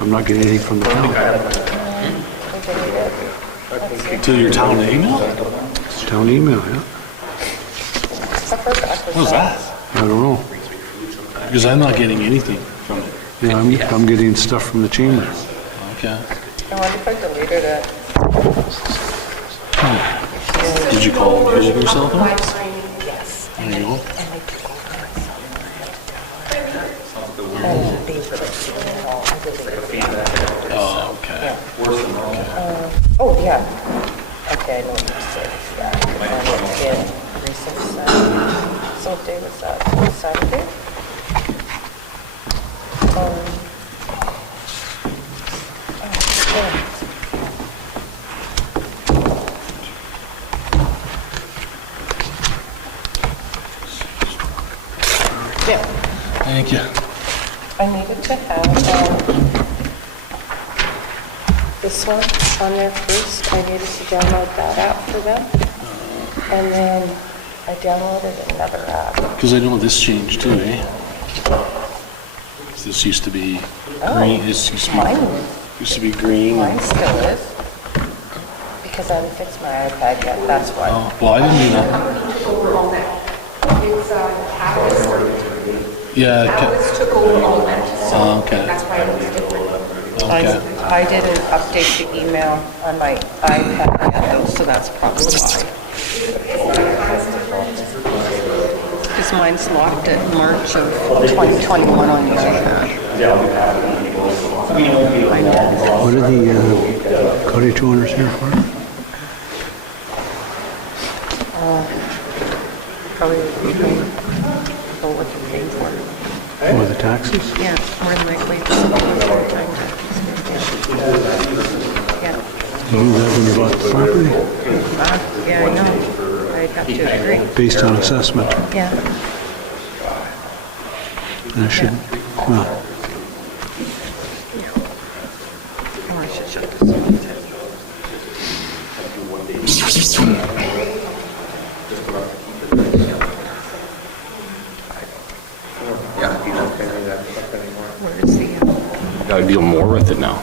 I'm not getting anything from the town. To your town email? Town email, yeah. What's that? I don't know. Because I'm not getting anything from it. Yeah, I'm getting stuff from the chamber. Okay. I wonder if I deleted it. Did you call and visit yourself? Yes. There you go. And these were like doing all, I deleted it. Oh, okay. Oh, yeah. Okay, I know what you said. Yeah. And I did research that. So what day was that? Saturday? Oh, yeah. Yeah. Thank you. I needed to have this one on there first. I needed to download that app for them. And then I downloaded another app. Because I know this changed too, eh? This used to be green. This used to be green. Mine still is. Because I haven't fixed my iPad yet, that's why. Oh, well, I didn't know. Yeah. Tablets took over all that, so Oh, okay. that's why it was different. Okay. I didn't update the email on my iPad yet, though, so that's probably why. Because mine's locked at March of 2021 on the iPad. What are the cottage owners here for? Probably know what you're paying for. For the taxes? Yeah, more than likely it's something for time taxes. Yeah. You knew that when you bought the property? Yeah, I know. I'd have to agree. Based on assessment. Yeah. And it should, well, Oh, I should shut this one. Where is the, Gotta deal more with it now.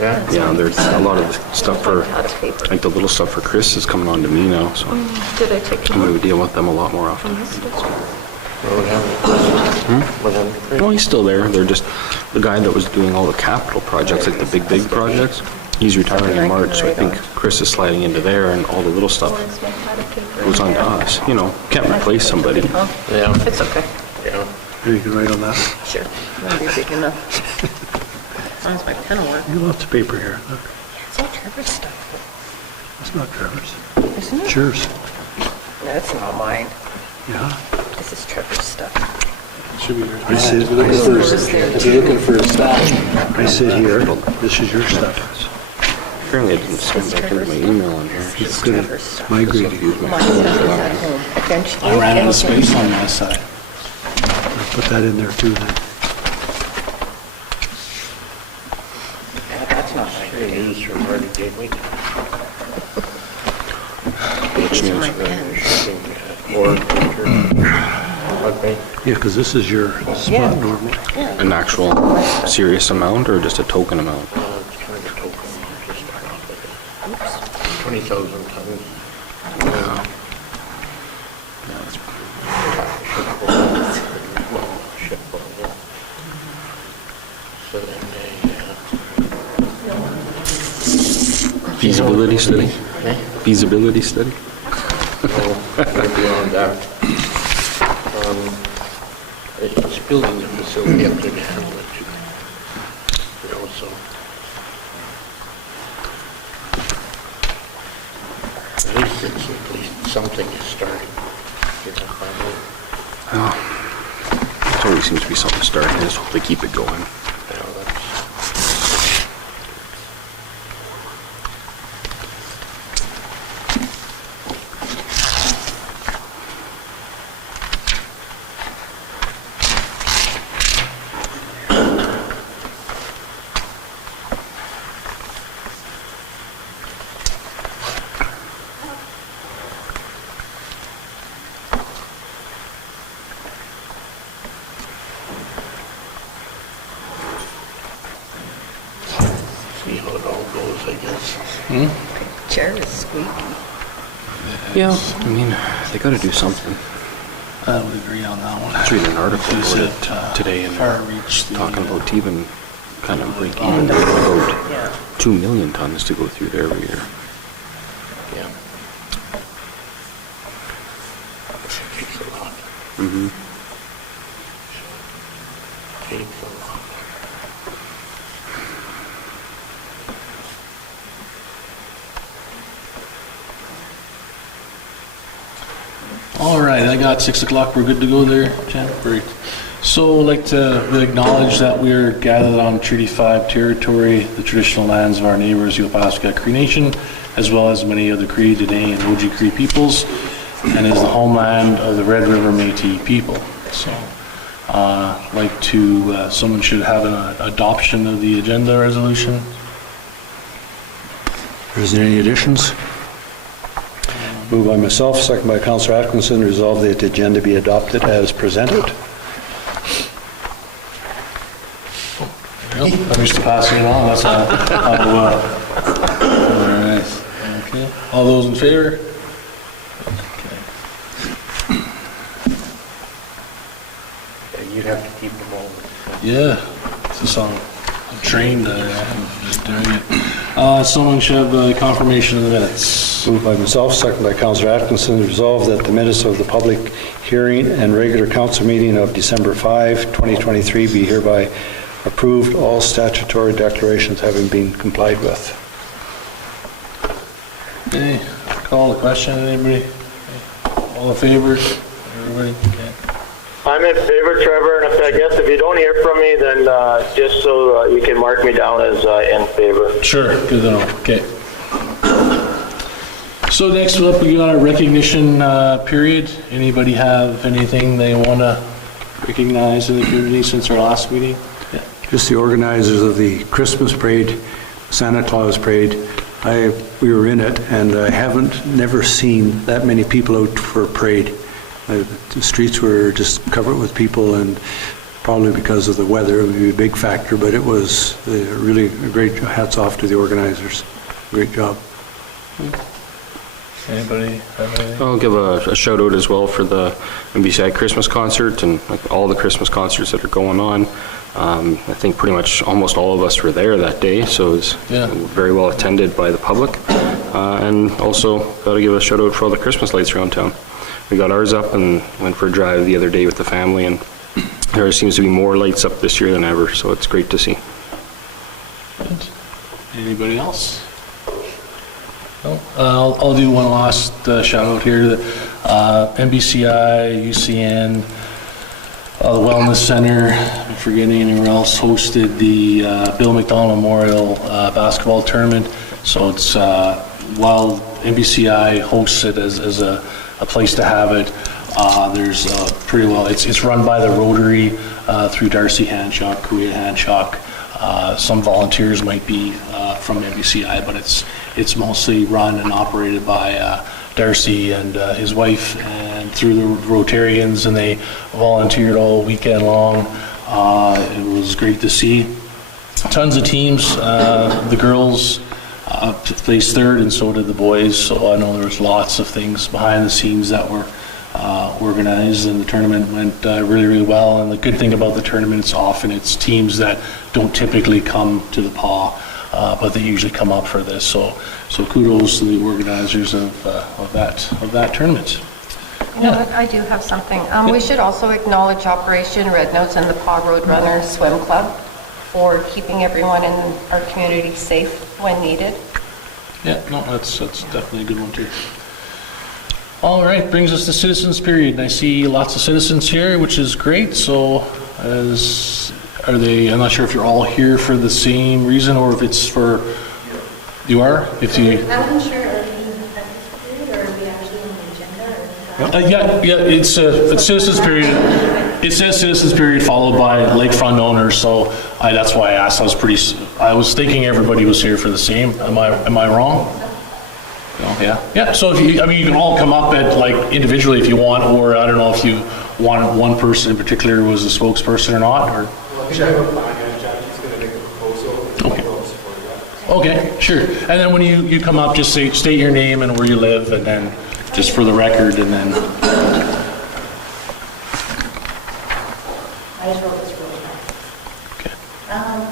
Yeah, there's a lot of stuff for, out of paper? like the little stuff for Chris is coming on to me now, so Did I take I'm it? gonna deal with them a lot more often. Well, he's still there. They're just, the guy that was doing all the capital projects, like the big projects, he's retiring in March, so I think Chris is sliding into there and all the little stuff goes on to us. You know, can't replace somebody. Yeah. It's okay. you can write on that. Sure. Won't be big enough. As long as my pen will work. You have lots of paper here. Look, It's all Trevor's stuff. that's not Trevor's. Isn't it? It's yours. No, it's not mine. Yeah. This is Trevor's stuff. Should be yours. I sit If you're looking for a stack. I sit here. This is your stuff. Apparently I didn't send back into my email on here. It's good at migrating. My stuff is at home. Eventually. I ran out of space on my side. Put that in there too then. Yeah, that's not my News from Marty Gateway. These are my pens. Or picture. Okay. Yeah, because this is your Yeah. spot normally. An actual serious amount or just a token amount? It's kind of a token. Just start off with it. 20,000 tons. Shipload, yeah. So then Feasibility study? Feasibility study? way beyond that. It's building the facility up there to handle it too. You know, so. At least something is starting. You know, finally. There always seems to be something starting. I just hope they keep it going. You know, that's. See how it all goes, I guess. Chair is squeaky. Yeah, I mean, they gotta do something. I would agree on that one. I was reading an article Is about it, it today and far reach the, talking about even kind of break even, about Yeah. 2 million tons to go through there every year. Yeah. It takes a lot. Mm-hmm. Takes a lot. All right, I got 6 o'clock. We're good to go there, Jen? Great. So I'd like to acknowledge that we're gathered on Treaty 5 territory, the traditional lands of our neighbors, the Opaskwayak Cree Nation, as well as many other Cree, Dene, and Oji Cree peoples, and is the homeland of the Red River Métis people. So like to, someone should have an adoption of the agenda resolution. Is there any additions? Moved by myself, second by Councillor Atkinson, resolve that the agenda be adopted as presented. I'm used to passing it on, that's how all right, okay. All those in favor? Okay. Yeah, you'd have to keep them all. Yeah, it's a song. I'm trained, I'm just doing it. Someone should have confirmation of the minutes. Moved by myself, second by Councillor Atkinson, resolve that the minutes of the public hearing and regular council meeting of December 5, 2023 be hereby approved, all statutory declarations having been complied with. Okay, call the question, anybody? All in favor? Everybody? Okay. I'm in favor, Trevor, and I guess if you don't hear from me, then just so you can mark me down as in favor. Sure, good to know, okay. So next up, we got our recognition period. Anybody have anything they want to recognize in the community since our last meeting? Yeah. Just the organizers of the Christmas parade, Santa Claus parade. We were in it, and I never seen that many people out for a parade. The streets were just covered with people, and probably because of the weather, it would be a big factor, but it was really a great hats off to the organizers. Great job. Anybody have anything? I'll give a shout out as well for the MBCI Christmas concert and like all the Christmas concerts that are going on. I think pretty much almost all of us were there that day, so it was very well attended by the public. And also got to give a shout out for all the Christmas lights around town. We got ours up and went for a drive the other day with the family, and there seems to be more lights up this year than ever, so it's great to see. Good. Anybody else? No? I'll do one last shout out here. MBCI, UCN, the Wellness Center, I'm forgetting anywhere else, hosted the Bill McDonald Memorial basketball tournament. So it's while MBCI hosts it as a place to have it, there's pretty well, it's run by the Rotary through Darcy Hanshock, Kuya Hanshock. Some volunteers might be from MBCI, but it's mostly run and operated by Darcy and his wife, and through the Rotarians, and they volunteered all weekend long. It was great to see. Tons of teams. The girls placed third, and so did the boys. So I know there was lots of things behind the scenes that were organized, and the tournament went really, really well. And the good thing about the tournament, it's teams that don't typically come to the PAW, but they usually come up for this. So kudos to the organizers of that tournament. You know what, I do have something. We should also acknowledge Operation Red Nose and the Paw Road Runners Swim Club for keeping everyone in our community safe when needed. Yeah, no, that's definitely a good one too. All right, brings us to citizens period. And I see lots of citizens here, which is great. So I'm not sure if you're all here for the same reason or if it's for, you are? If you. I wasn't sure, are we participating or are we actually on the agenda? It's citizens period. It says citizens period followed by lakefront owners, so that's why I asked. I was thinking everybody was here for the same. Am I wrong? No, yeah. So if you can all come up at individually if you want, or I don't know if you want one person in particular was a spokesperson or not, or. Well, I have a plan, Jackie's going to make a proposal. Okay. Okay, sure. And then when you come up, just state your name and where you live, and then, just for the record, and then, I just wrote this really fast. okay.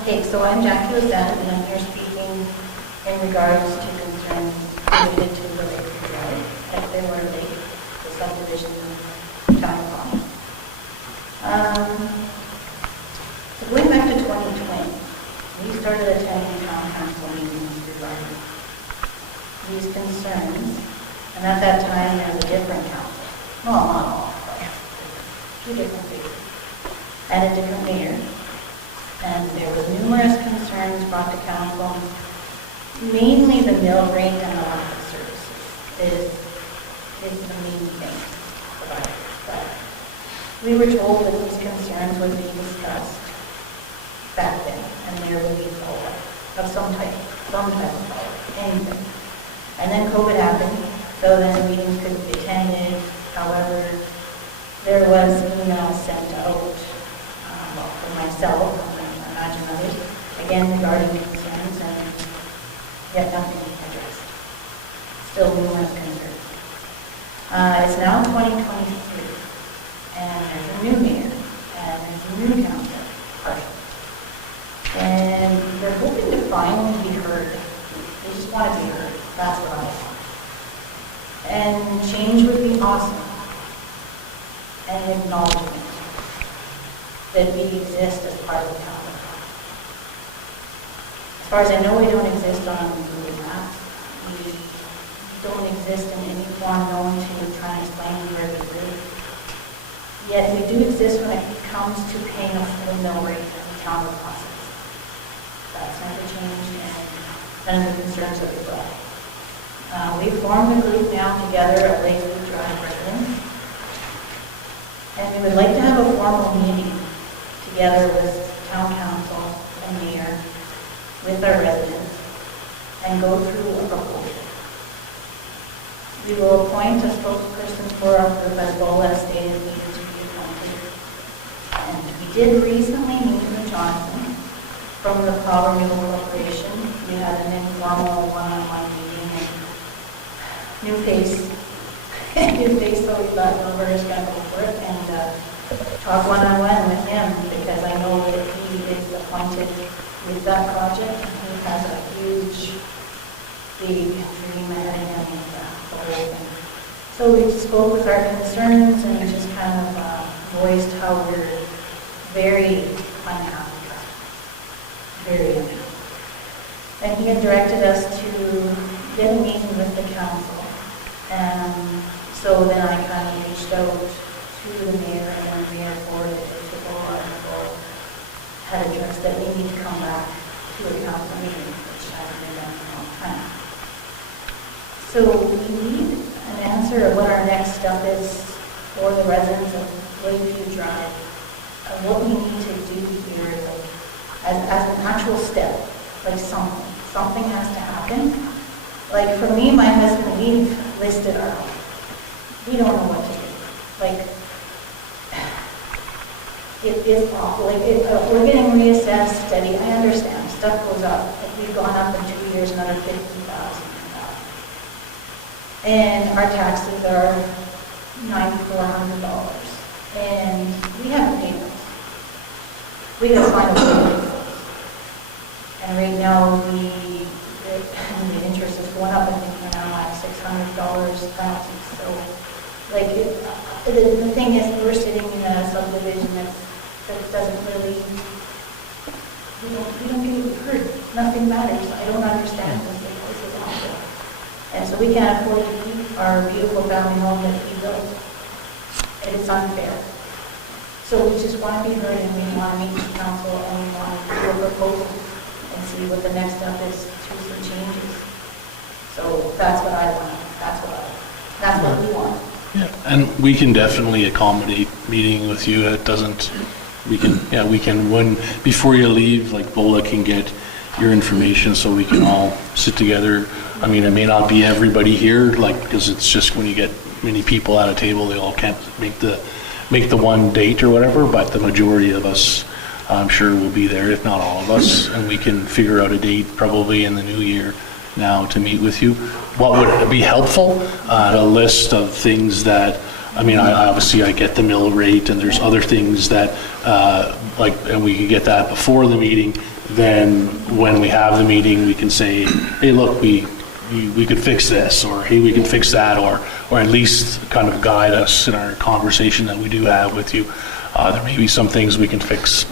Okay, so I'm Jackie Lozette, and I'm here speaking in regards to concerns related to the Lake Drive, at Fairway Lake, the subdivision of town common. So going back to 2020, we started attending town council meetings regarding these concerns, and at that time, there was a different council. Well, not all, but two different people, and a different mayor. And there was numerous concerns brought to council, mainly the mill rate and the lack of services is the main thing provided. But we were told that these concerns would be discussed back then, and there would be follow-up of some type of follow-up, anything. And then COVID happened, so then meetings couldn't be attended. However, there was emails sent out, from myself, and I imagine others, again regarding concerns, and yet nothing addressed. Still numerous concerns. It's now 2023, and there's a new mayor, and there's a new council, partially. And they're hoping to finally be heard. They just want to be heard. That's what I want. And change would be awesome. And acknowledgement that we exist as part of the town. As far as I know, we don't exist on Google Maps. We don't exist in any form known to try and explain where we live. Yet we do exist when it comes to paying a full mill rate as a town of process. That's never changed, and none of the concerns that we brought. We've formed a group now together of Lakeview Drive residents, and we would like to have a formal meeting together with town council and mayor, with our residents, and go through a proposal. We will appoint a spokesperson for our group, as well as stated needed to be appointed. And we did recently meet with Jonathan from the Power Mill Corporation. We had an informal one-on-one meeting, and new face, so we thought, well, we're just going to go for it and talk one-on-one with him, because I know that he is appointed with that project. He has a huge, big dream ahead of him with the whole thing. So we spoke with our concerns, and we just kind of voiced how we're very unhappy. Very unhappy. And he had directed us to get a meeting with the council. So then I kind of reached out to the mayor, and then the mayor forwarded it to the article, had addressed that we need to come back to a council meeting, which hasn't been done for a long time. So we need an answer of what our next step is for the residents of Lakeview Drive, of what we need to do here, like, as an actual step, like something has to happen. Like for me, my husband, we've listed our home. We don't know what to do. Like, it is awful. Like, we're getting reassessed steady. I understand, stuff goes up. Like, we've gone up in 2 years, another $50,000. And our taxes are $9,400. And we haven't paid those. We gotta find a way to pay those. And right now, the interest is going up. I think we're now at $600,000. So, like, the thing is, we're sitting in a subdivision that doesn't really, we don't get hurt. Nothing matters. I don't understand this. This is awful. And so we can't afford to keep our beautiful family home that we built. And it's unfair. So we just want to be heard, and we want to meet the council, and we want to do a proposal and see what the next step is to some changes. So that's what I want. That's what we want. Yeah, and we can definitely accommodate meeting with you. It doesn't, we can, when, before you leave, like Bola can get your information so we can all sit together. I mean, it may not be everybody here, like, because it's just when you get many people at a table, they all can't make the one date or whatever, but the majority of us I'm sure will be there, if not all of us, and we can figure out a date probably in the new year now to meet with you. What would be helpful? A list of things that, I mean, obviously I get the mill rate, and there's other things that, and we can get that before the meeting. Then when we have the meeting, we can say, hey, look, we could fix this, or hey, we can fix that, or at least kind of guide us in our conversation that we do have with you. There may be some things we can fix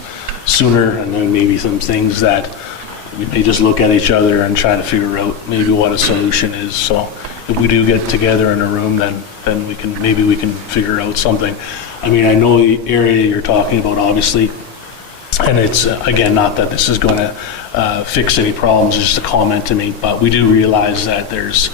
sooner, and then maybe some things that we may just look at each other and try to figure out maybe what a solution is. So if we do get together in a room, then we can figure out something. I mean, I know the area you're talking about, obviously, and it's, again, not that this is going to fix any problems, just a comment to make, but we do realize that there's,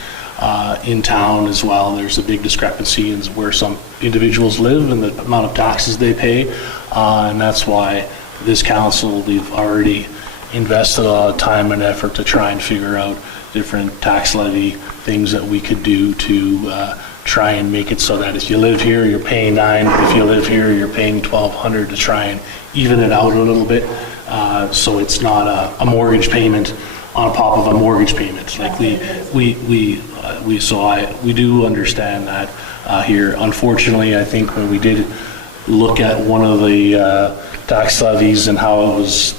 in town as well, there's a big discrepancy in where some individuals live and the amount of taxes they pay, and that's why this council, we've already invested a lot of time and effort to try and figure out different tax levy things that we could do to try and make it so that if you live here, you're paying $9, if you live here, you're paying $1,200, to try and even it out a little bit, so it's not a mortgage payment on top of a mortgage payment. Like we do understand that here. Unfortunately, I think when we did look at one of the tax levies and how it was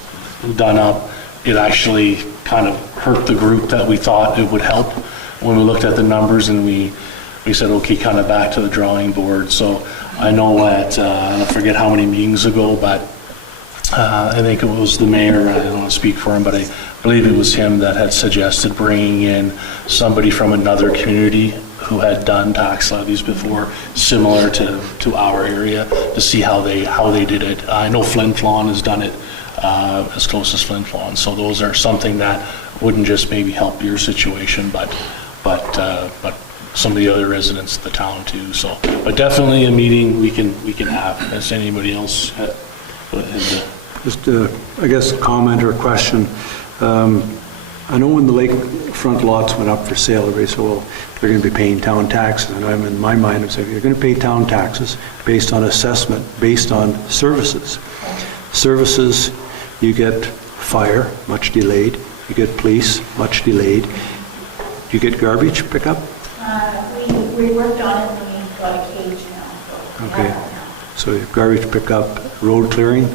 done up, it actually kind of hurt the group that we thought it would help. When we looked at the numbers, and we said, okay, kind of back to the drawing board. So I know that, I forget how many meetings ago, but I think it was the mayor, I don't want to speak for him, but I believe it was him that had suggested bringing in somebody from another community who had done tax levies before, similar to our area, to see how they did it. I know Flin Flon has done it as close as Flin Flon, so those are something that wouldn't just maybe help your situation, but some of the other residents of the town too. So, but definitely a meeting we can have. Has anybody else had Just, I guess, a comment or a question. I know when the lakefront lots went up for sale, everybody said, well, they're going to be paying town taxes. And I'm in my mind, I'm saying, you're going to pay town taxes based on assessment, based on services. Services, you get fire, much delayed. You get police, much delayed. You get garbage pickup? We worked on it, and we got a cage now. So we Okay. have that now. So garbage pickup, road clearing?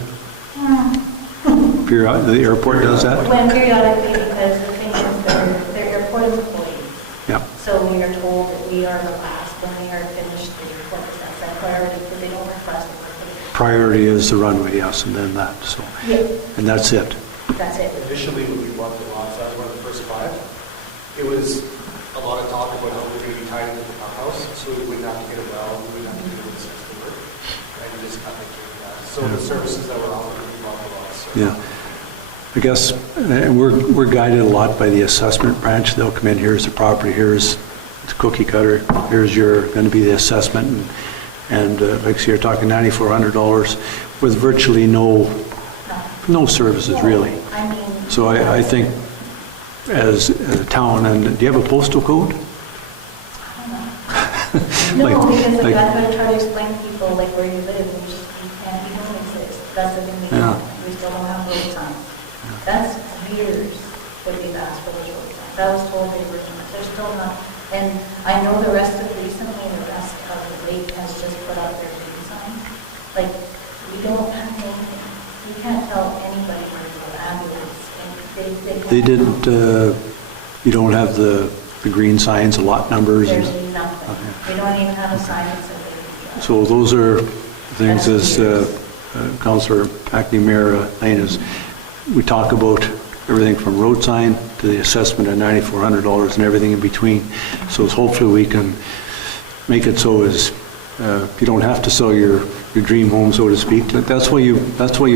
The airport does that? When periodically, because the thing is, they're airport employees. Yeah. So we are told that we are the last when they are finished the report. That's that priority, because they don't request the work. Priority is the runway, yes, and then that, so. Yeah, And that's it. that's it. Initially, when we bought the lots, that was one of the first 5, it was a lot of talk about how we were going to be tied into the pump house, so we wouldn't have to get a well, we wouldn't have to get a sense to work, and we just kind of came to that. So the services that were offered, we bought the lots. So. Yeah. I guess, and we're guided a lot by the assessment branch. They'll come in, here's the property, here's the cookie cutter, here's going to be the assessment, and like so you're talking $9,400 with virtually no services, really. I mean. So I think as a town, and do you have a postal code? No, Like- because like- I've got to try to explain to people like where you live, you don't exist. That's the thing we Yeah. don't. We still don't have road signs. That's years that we've asked for those road signs. That was told they were, they're still not, and I know the rest of the rest of the lake has just put up their green signs. Like, we don't have anything. You can't tell anybody where to go ambulance. And They didn't, you don't have the green signs, the lot numbers? There's nothing. We don't even have a sign that says they. So those are things, as Councillor Acting Mayor Lane is, we talk about everything from road sign to the assessment of $9,400 and everything in between. So it's hopefully we can make it so as you don't have to sell your dream home, so to speak. That's why you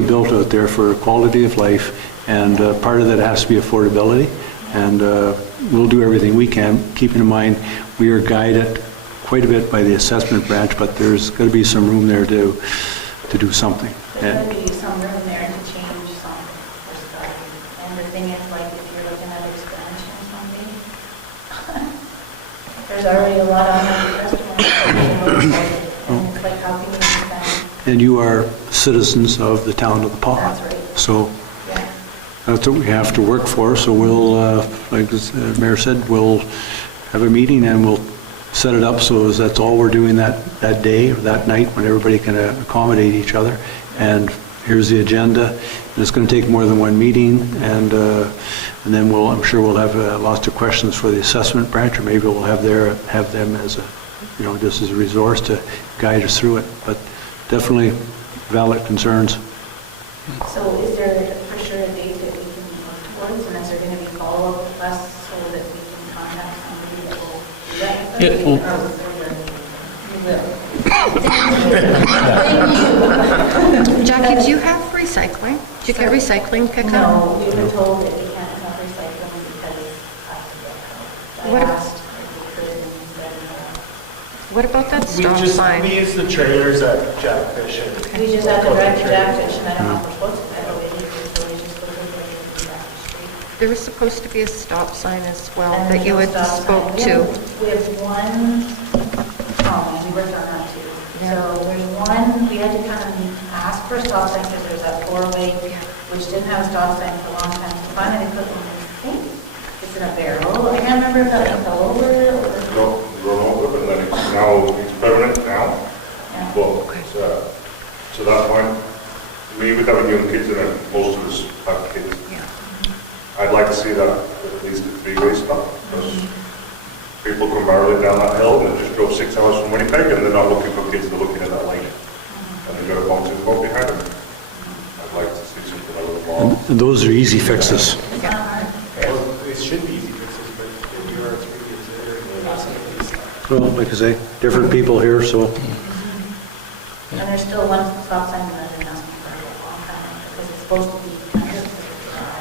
built out there, for quality of life, and part of that has to be affordability. And we'll do everything we can, keeping in mind we are guided quite a bit by the assessment branch, but there's got to be some room there to do something. There's going to be some room there to change something for starting. And the thing is, like, if you're looking at expansion or something, there's already a lot on the restaurant. And it's like, how can you expand? And you are citizens of the town of the Paw. That's right. So Yeah. that's what we have to work for, so we'll, like the Mayor said, we'll have a meeting and we'll set it up so that's all we're doing that day, or that night, when everybody can accommodate each other. And here's the agenda, and it's going to take more than one meeting, and then I'm sure we'll have lots of questions for the assessment branch, or maybe we'll have them as just as a resource to guide us through it. But definitely valid concerns. So is there for sure a date that we can work towards, and is there going to be follow-up requests so that we can contact somebody that will do that? Yeah, well- Jackie, do you have recycling? Do you get recycling pickup? No, we were told that we can't have recycling because I What ab- asked if we could, and he said What about that We stop just, sign? we use the trailers at Jackfish and. no. We just have to drive to Jackfish, and I don't know if we're supposed to, I don't know, so we just go to the back the street. There was supposed to be a stop sign as well And that you had stop sign. spoke Yeah, to. We have one, we worked on that too. Yeah. So there's one, we had to kind of ask for a stop sign because there's that four-way, which didn't have a stop sign for a long time. So finally they put one, I think it's in a barrel. I can't remember if that fell over or. Grown over, and then it's permanent now. Yeah. But to that point, we would have young kids in it, most of us have kids. I'd like to see that at least a three-way stop, because people come barreling down that hill and just drove 6 hours from Winnipeg, and they're not looking for kids, they're looking at that lane. And they've got a pontoon boat behind them. I'd like to see something out of the law. And those are easy fixes. Well, it should be easy fixes, but if you are three kids there, Well, like I say, different people here, so And there's still one stop sign that I've been asking for a long time, because it's supposed to be kind of dry.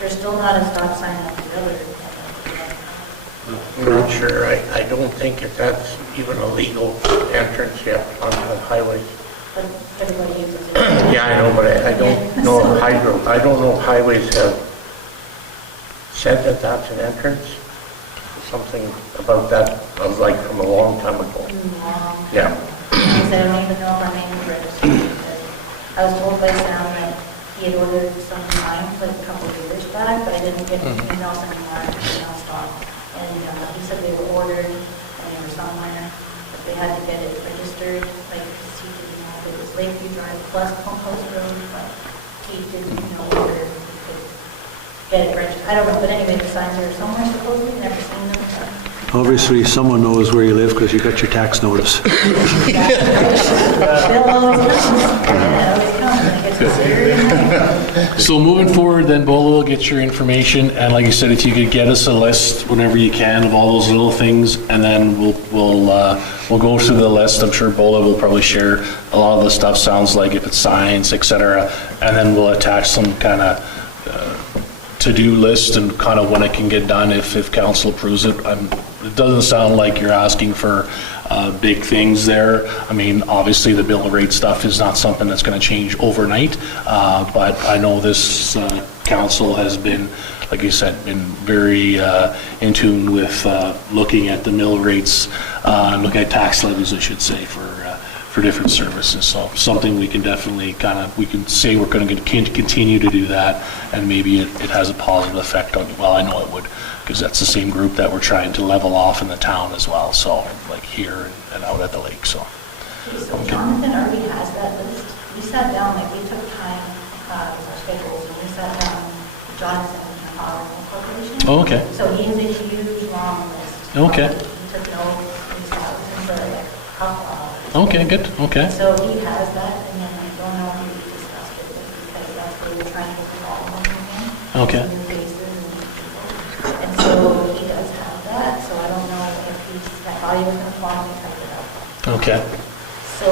There's still not a stop sign at the other. I'm not sure, I don't think if that's even a legal entrance yet onto the highways. But everybody uses it. Yeah, I know, but I don't know if I don't know if highways have said that that's an entrance. Something about that, of like from a long time ago. Yeah. He said, I don't even know if our name is registered. I was told by Sam that he had ordered some signs like a couple of years back, but I didn't get emails anymore, email stopped. And he said they were ordered and they were somewhere, but they had to get it registered, like, he didn't know if it was Lakeview Drive plus Pump House Road, but he didn't know whether he could get it registered. I don't know, but anyway, the signs are somewhere supposedly, never seen them. obviously someone knows where you live because you got your tax notice. Bill always comes, yeah, always comes, and it gets considered. So moving forward, then Bola will get your information, and like you said, if you could get us a list whenever you can of all those little things, and then we'll go through the list. I'm sure Bola will probably share a lot of the stuff, sounds like, if it's signs, etc., and then we'll attach some kind of to-do list and kind of when it can get done if council approves it. It doesn't sound like you're asking for big things there. I mean, obviously the bill of rate stuff is not something that's going to change overnight, but I know this council has been, like you said, been very in tune with looking at the mill rates, looking at tax levies, I should say, for different services. So something we can definitely we can say we're going to continue to do that, and maybe it has a positive effect on, well, I know it would, because that's the same group that we're trying to level off in the town as well, so like here and out at the lake, so. So Jonathan already has that list. We sat down, like, we took time with our schedules, and we sat down with Jonathan and Power Corporation. Oh, okay. So he has a huge, long list. Okay. He took notes, and stuff, and so like, Okay, good, okay. So he has that, and then I don't know if we discussed it, because that's where we're trying to get all of them in. Okay. New faces and so he does have that, so I don't know if he's, I thought he was going to formally type it up. Okay. So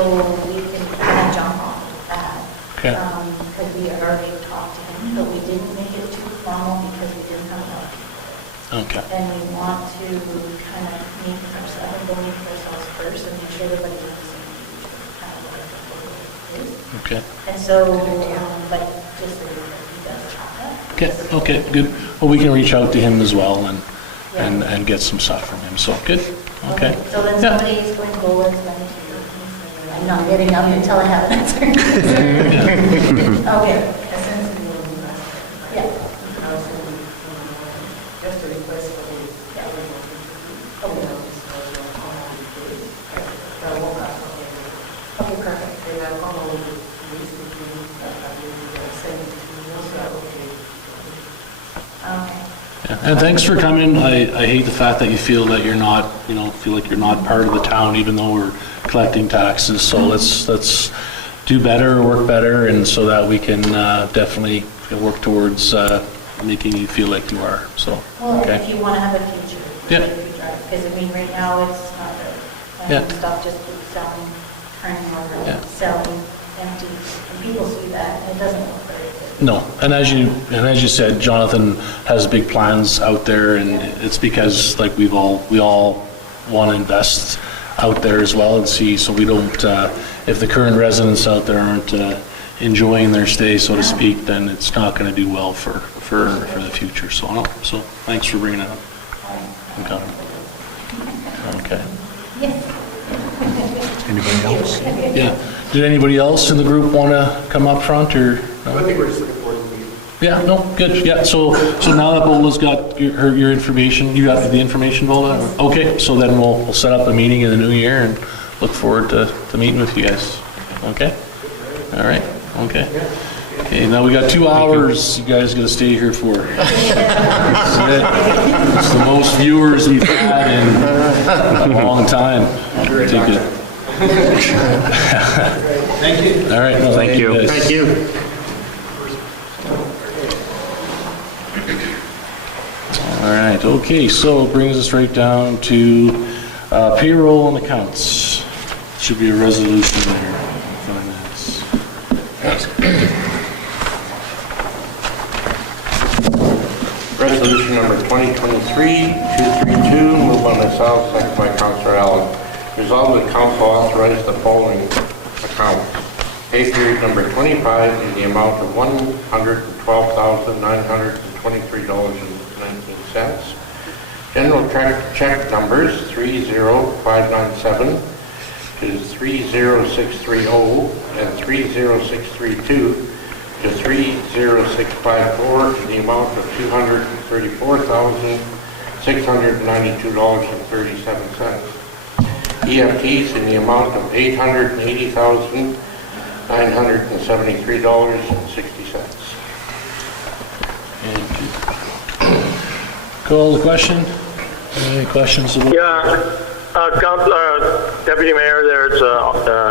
we can kind of jump on with that. Okay. Because we had already talked to him, but we didn't make it too formal because we didn't have enough. Okay. And we want to kind of meet ourselves, go meet ourselves first and make sure everybody knows kind of what it is. Okay. And so, but just so he does have that. Okay, good. Well, we can reach out to him as well and get some stuff from him, so good, okay. So then Yeah. somebody's going to go and spend 2 days I'm not getting up until I have an answer. Okay. Yeah. Just a request for the, Okay, perfect. they are normally recently, sending to you, so okay. Okay. Yeah, and thanks for coming. I hate the fact that you feel that you're not, feel like you're not part of the town, even though we're collecting taxes. So let's do better, work better, and so that we can definitely work towards making you feel like you are. So, Well, okay. if you want to have a future. Yeah. Because, I mean, right now, it's not good. Yeah. Stuff just keeps selling, turning over, Yeah. selling, empty, and people see that, and it doesn't look very good. No, and as you said, Jonathan has big plans out there, and it's because like we all want to invest out there as well and see, so we don't, if the current residents out there aren't enjoying their stay, so to speak, then it's not going to do well for the future. So no, so thanks for bringing it up. Okay. Anybody else? Yeah. Did anybody else in the group want to come up front, or? No? I think we're just looking forward to the meeting. Yeah, no, good, yeah, so now that Bola's got your information, you got the information, Bola? Okay, so then we'll set up a meeting in the new year and look forward to meeting with you guys, okay? All right, okay. Okay, now we got 2 hours you guys gotta stay here for. It's the most viewers we've had in a long time. Take it. Thank you. All right, no, Thank you. guys. Thank you. All right, okay, so it brings us right down to payroll and accounts. Should be a resolution there, finance. Resolution number 2023-232, moved by myself, second by Councillor Allen. Resolved that council authorize the following accounts. Pay period number 25 in the amount of $112,923.19. General check numbers 30597 to 30630 and 30632 to 30654 in the amount of $234,692.37. EFTs in the amount of $880,973.60. Call the question? Any questions? Yeah, Deputy Mayor, there's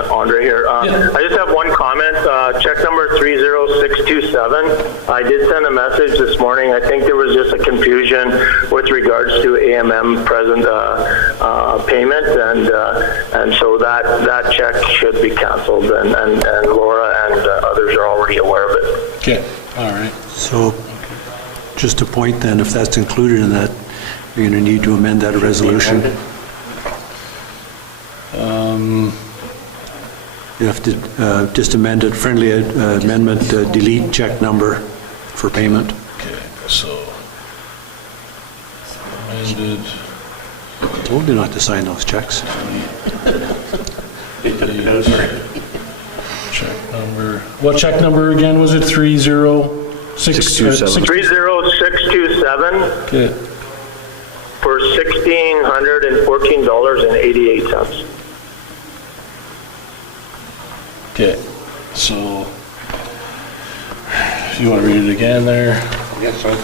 Andre here. Yeah. I just have one comment. Check number 30627. I did send a message this morning. I think there was just a confusion with regards to AMM present payment, and so that check should be canceled, and Laura and others are already aware of it. Okay, all right. So, just a point then, if that's included in that, you're going to need to amend that resolution. You have to just amend it, friendly amendment, delete check number for payment. Okay, so amended. Told you not to sign those checks. Check number. What check number again was it? 30627. 30627 Okay. for $1,614.88. Okay. So you want to read it again there? Yes, sir.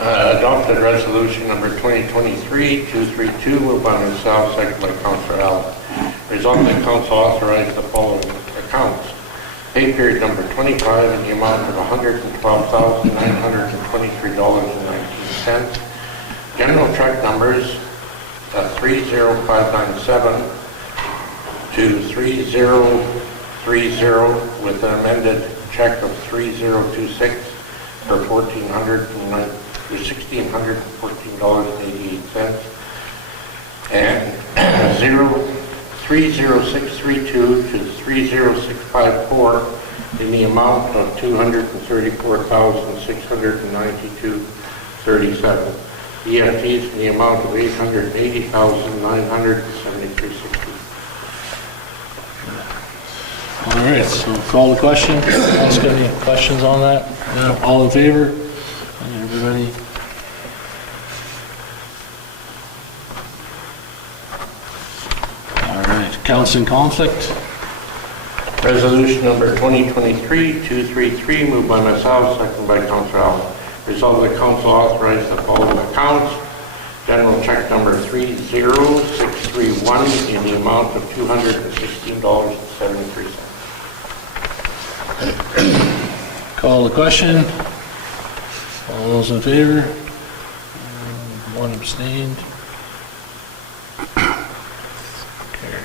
Adopted resolution number 2023-232, moved by myself, second by Councillor Allen. Resolved that council authorize the following accounts. Pay period number 25 in the amount of $112,923.19. General check numbers 30597 to 3030 with an amended check of 3026 for $1,614.88, and 30632 to 30654 in the amount of $234,692.37. EFTs in the amount of $880,973.60. All right, so call the question. Ask any questions on that? No, all in favor? Everybody? All right, counts in conflict? Resolution number 2023-233, moved by myself, second by Councillor Allen. Resolved that council authorize the following accounts. General check number 30631 in the amount of $216.73. Call the question. All those in favor? One abstained. Carried.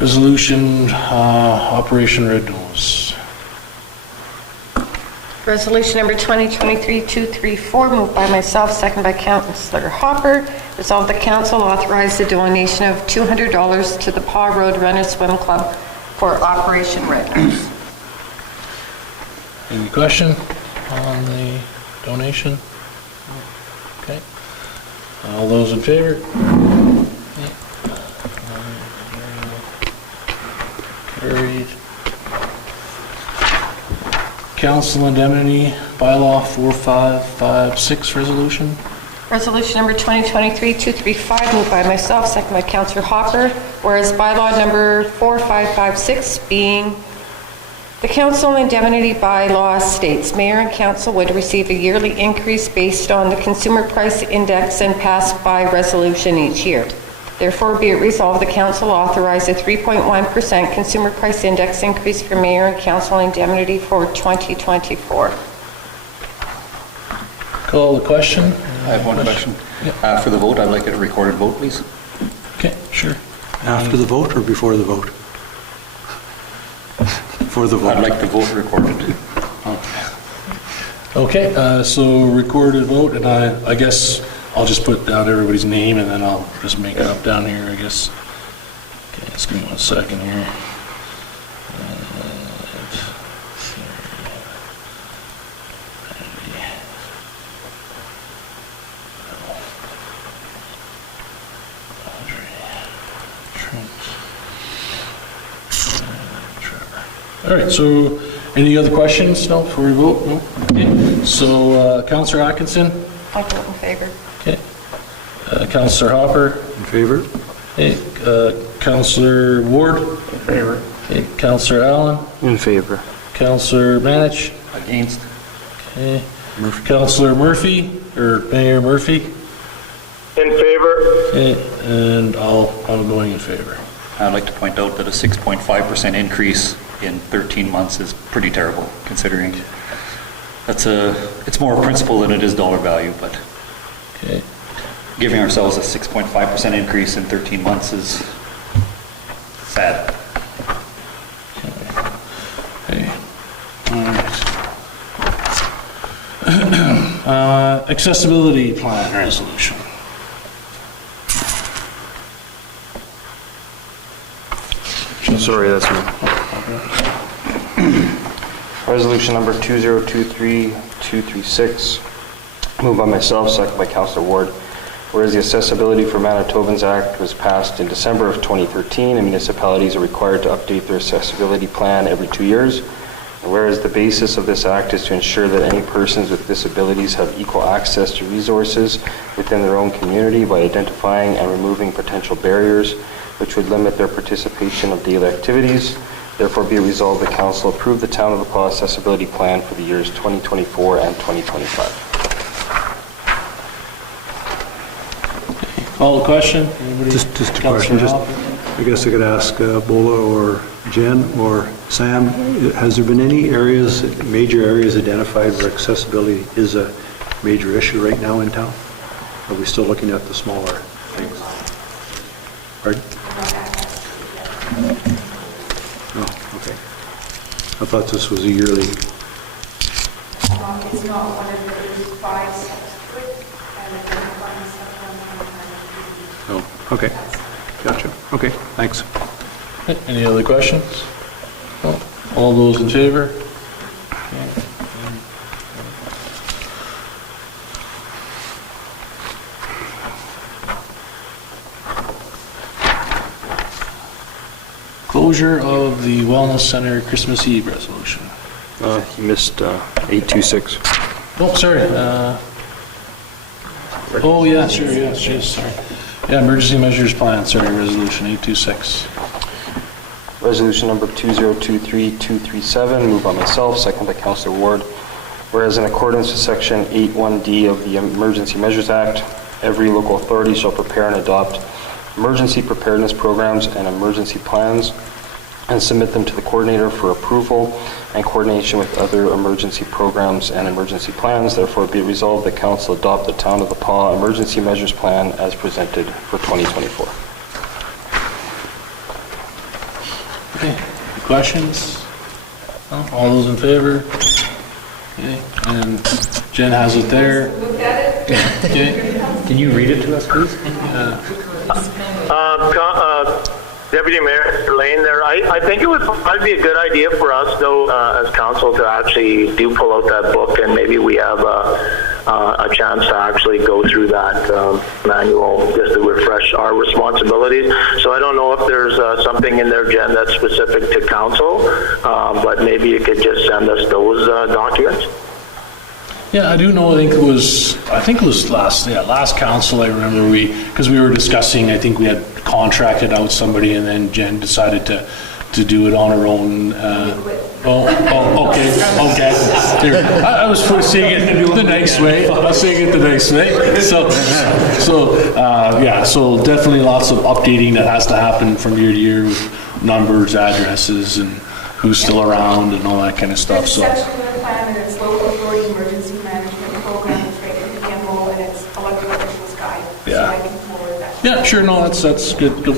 Resolution, Operation Red Nose. Resolution number 2023-234, moved by myself, second by Councillor Hopper. Resolve the council authorize the donation of $200 to the Paw Road Runner Swim Club for Operation Red Nose. Any question on the donation? Okay. All those in favor? Carried. Council indemnity bylaw 4556 resolution. Resolution number 2023-235, moved by myself, second by Councillor Hopper. Whereas bylaw number 4556 being the council indemnity bylaw states mayor and council would receive a yearly increase based on the consumer price index and passed by resolution each year. Therefore, be it resolved, the council authorize a 3.1% consumer price index increase for mayor and council indemnity for 2024. Call the question. I have one question. For the vote, I'd like a recorded vote, please. Okay, sure. After the vote or before the vote? For the vote. I'd like the vote recorded. Okay, so recorded vote, and I guess I'll just put down everybody's name and then I'll just make it up down here, I guess. Okay, just give me 1 second here. All right, so any other questions? No, before we vote? No? Okay. So Councillor Atkinson? I vote in favor. Okay. Councillor Hopper? In favor? Okay. Councillor Ward? In favor. Okay. Councillor Allen? In favor. Councillor Manich? Against. Okay. Councillor Murphy, or Mayor Murphy? In favor? Okay. And I'm going in favor. I'd like to point out that a 6.5% increase in 13 months is pretty terrible, considering it's more principle than it is dollar value, but Okay. giving ourselves a 6.5% increase in 13 months is sad. Okay. All right. Accessibility plan resolution. Sorry, that's me. Resolution number 2023-236, moved by myself, second by Councillor Ward. Whereas the Accessibility for Manitobans Act was passed in December of 2013, and municipalities are required to update their accessibility plan every 2 years. And whereas the basis of this act is to ensure that any persons with disabilities have equal access to resources within their own community by identifying and removing potential barriers which would limit their participation of daily activities. Therefore, be it resolved, the council approve the Town of La Paz Accessibility Plan for the years 2024 and 2025. Call the question. Anybody? Just a question, I guess I could ask Bola or Jen or Sam, has there been any areas, major areas identified where accessibility is a major issue right now in town? Are we still looking at the smaller things? Pardon? No, okay. I thought this was a yearly. It's not one of those 5 steps quick and identifying stuff Oh, okay. Gotcha. Okay, thanks. Okay, any other questions? No. All those in favor? Okay. closure of the Wellness Center Christmas Eve resolution. You missed 826. Oh, sorry. Oh, yeah, sure, yes, sorry. Yeah, emergency measures plan, sorry, resolution 826. Resolution number 2023237, moved by myself, second by Councillor Ward. Whereas in accordance with Section 81D of the Emergency Measures Act, every local authority shall prepare and adopt emergency preparedness programs and emergency plans and submit them to the coordinator for approval and coordination with other emergency programs and emergency plans. Therefore, be it resolved that Council adopt the Town of the Pas Emergency Measures Plan as presented for 2024. Okay, questions? No? All those in favor? Okay, and Jen has it there. Look at it. Okay. Can you read it to us, please? Deputy Mayor Lane there, I think it would probably be a good idea for us, though, as council to actually do pull out that book, and maybe we have a chance to actually go through that manual just to refresh our responsibilities. So I don't know if there's something in there, Jen, that's specific to council, but maybe you could just send us those documents. Yeah, I do know, I think it was last council, I remember because we were discussing, I think we had contracted out somebody and then Jen decided to do it on her own. Okay. Here, I was saying it the nice way. So definitely lots of updating that has to happen from year to year with numbers, addresses, and who's still around and all that kind of stuff. So. Section of the plan, and it's local authority emergency management program, it's right in the PMO, and it's elected officials guide. Yeah. So I can forward that. Yeah, sure, no, that's good, no,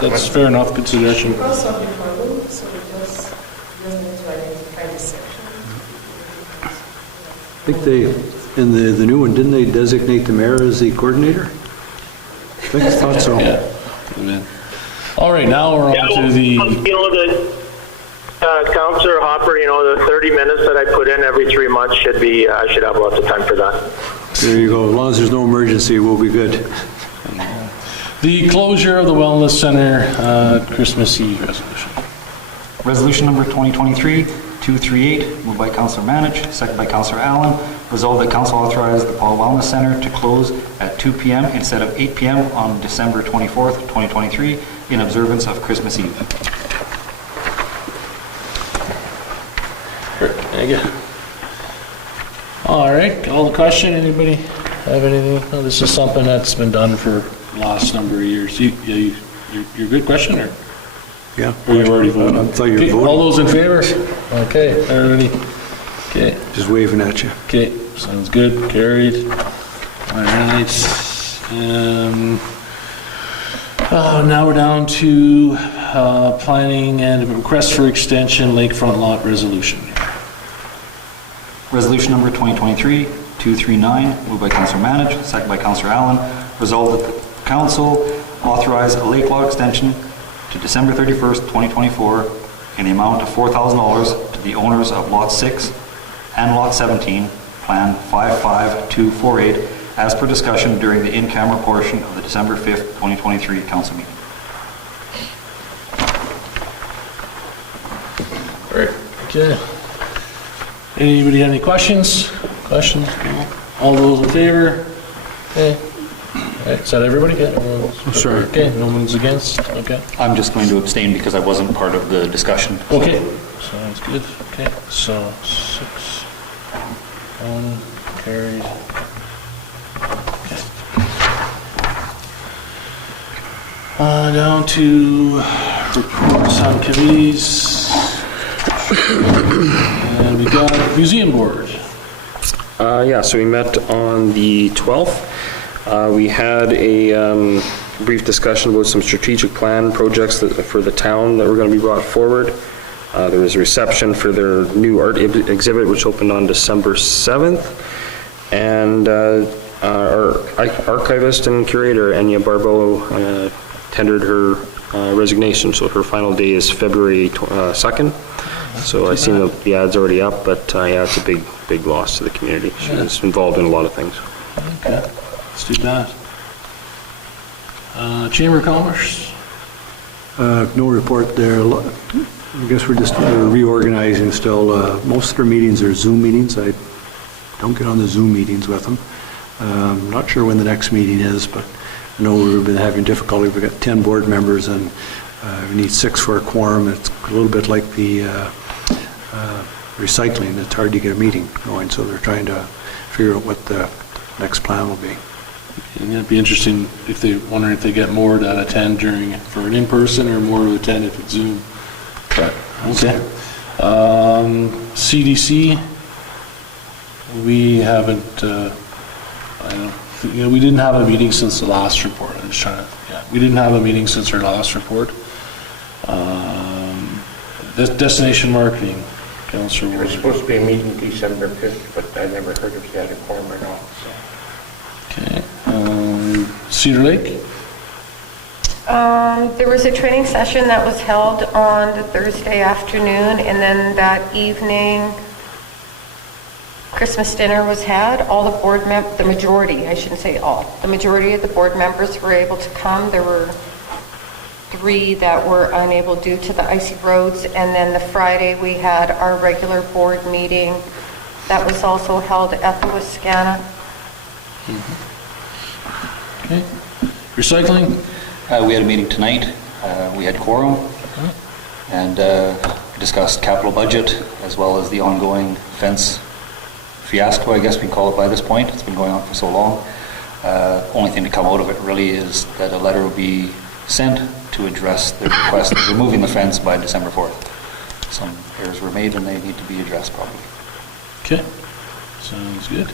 that's fair enough, good suggestion. Also before we, so we just need to identify this section. I think in the new one, didn't they designate the mayor as the coordinator? I thought so. Yeah. Amen. All right, now we're on to the... Councillor Hopper, the 30 minutes that I put in every 3 months I should have lots of time for that. There you go. As long as there's no emergency, we'll be good. The closure of the Wellness Center Christmas Eve resolution. Resolution number 2023-238, moved by Councillor Manich, second by Councillor Allen. Resolved that Council authorize the Pas Wellness Center to close at 2 p.m. instead of 8 p.m. on December 24th, 2023, in observance of Christmas Eve. Thank you. All right, call the question. Anybody have anything? No, this is something that's been done for the last number of years. You're good question, or? Yeah. Or you already voted? I thought you were Okay, voting. all those in favor? Okay, everybody. Okay. Just waving at you. Okay, sounds good. Carried. All right. Now we're down to planning and request for extension lakefront lot resolution. Resolution number 2023-239, moved by Councillor Manich, second by Councillor Allen. Resolved that the Council authorize a lake lot extension to December 31st, 2024 in the amount of $4,000 to the owners of Lot 6 and Lot 17, Plan 55248, as per discussion during the in-camera portion of the December 5th, 2023 Council meeting. Okay. Anybody have any questions? Questions? No? All those in favor? Okay. All right, is that everybody? Yeah. Sorry. Okay, no one's against? Okay. I'm just going to abstain because I wasn't part of the discussion. Okay, sounds good. Okay, so 6, 1, carried. Okay. Down to reports on committees. And we got museum board. So we met on the 12th. We had a brief discussion about some strategic plan projects for the town that were going to be brought forward. There was a reception for their new art exhibit, which opened on December 7th. And our archivist and curator, Enya Barbeau, tendered her resignation. So her final day is February 2nd. So I seen the ad's already up, but yeah, it's a big loss to the community. She was involved in a lot of things. Okay, let's do that. Chamber of Commerce. No report there. I guess we're just reorganizing still. Most of our meetings are Zoom meetings. I don't get on the Zoom meetings with them. Not sure when the next meeting is, but I know we've been having difficulty. We've got 10 board members and we need 6 for a quorum. It's a little bit like the recycling. It's hard to get a meeting going, so they're trying to figure out what the next plan will be. And it'd be interesting if they, wondering if they get more to attend for an in-person or more to attend if it's Zoom. But, okay. CDC, we haven't, we didn't have a meeting since the last report. I'm just trying to, we didn't have a meeting since our last report. Destination marketing, Councillor There was Ward. supposed to be a meeting December 5th, but I never heard if they had a quorum or not, so. Okay. Cedar Lake? There was a training session that was held on the Thursday afternoon, and then that evening, Christmas dinner was had. All the board the majority, I shouldn't say all, the majority of the board members were able to come. There were 3 that were unable due to the icy roads, and then the Friday we had our regular board meeting that was also held at the Wascana. Okay. Recycling? We had a meeting tonight. We had quorum and discussed capital budget as well as the ongoing fence fiasco, I guess we can call it by this point. It's been going on for so long. Only thing to come out of it really is that a letter will be sent to address the request of removing the fence by December 4th. Some errors were made and they need to be addressed properly. Okay. Sounds good.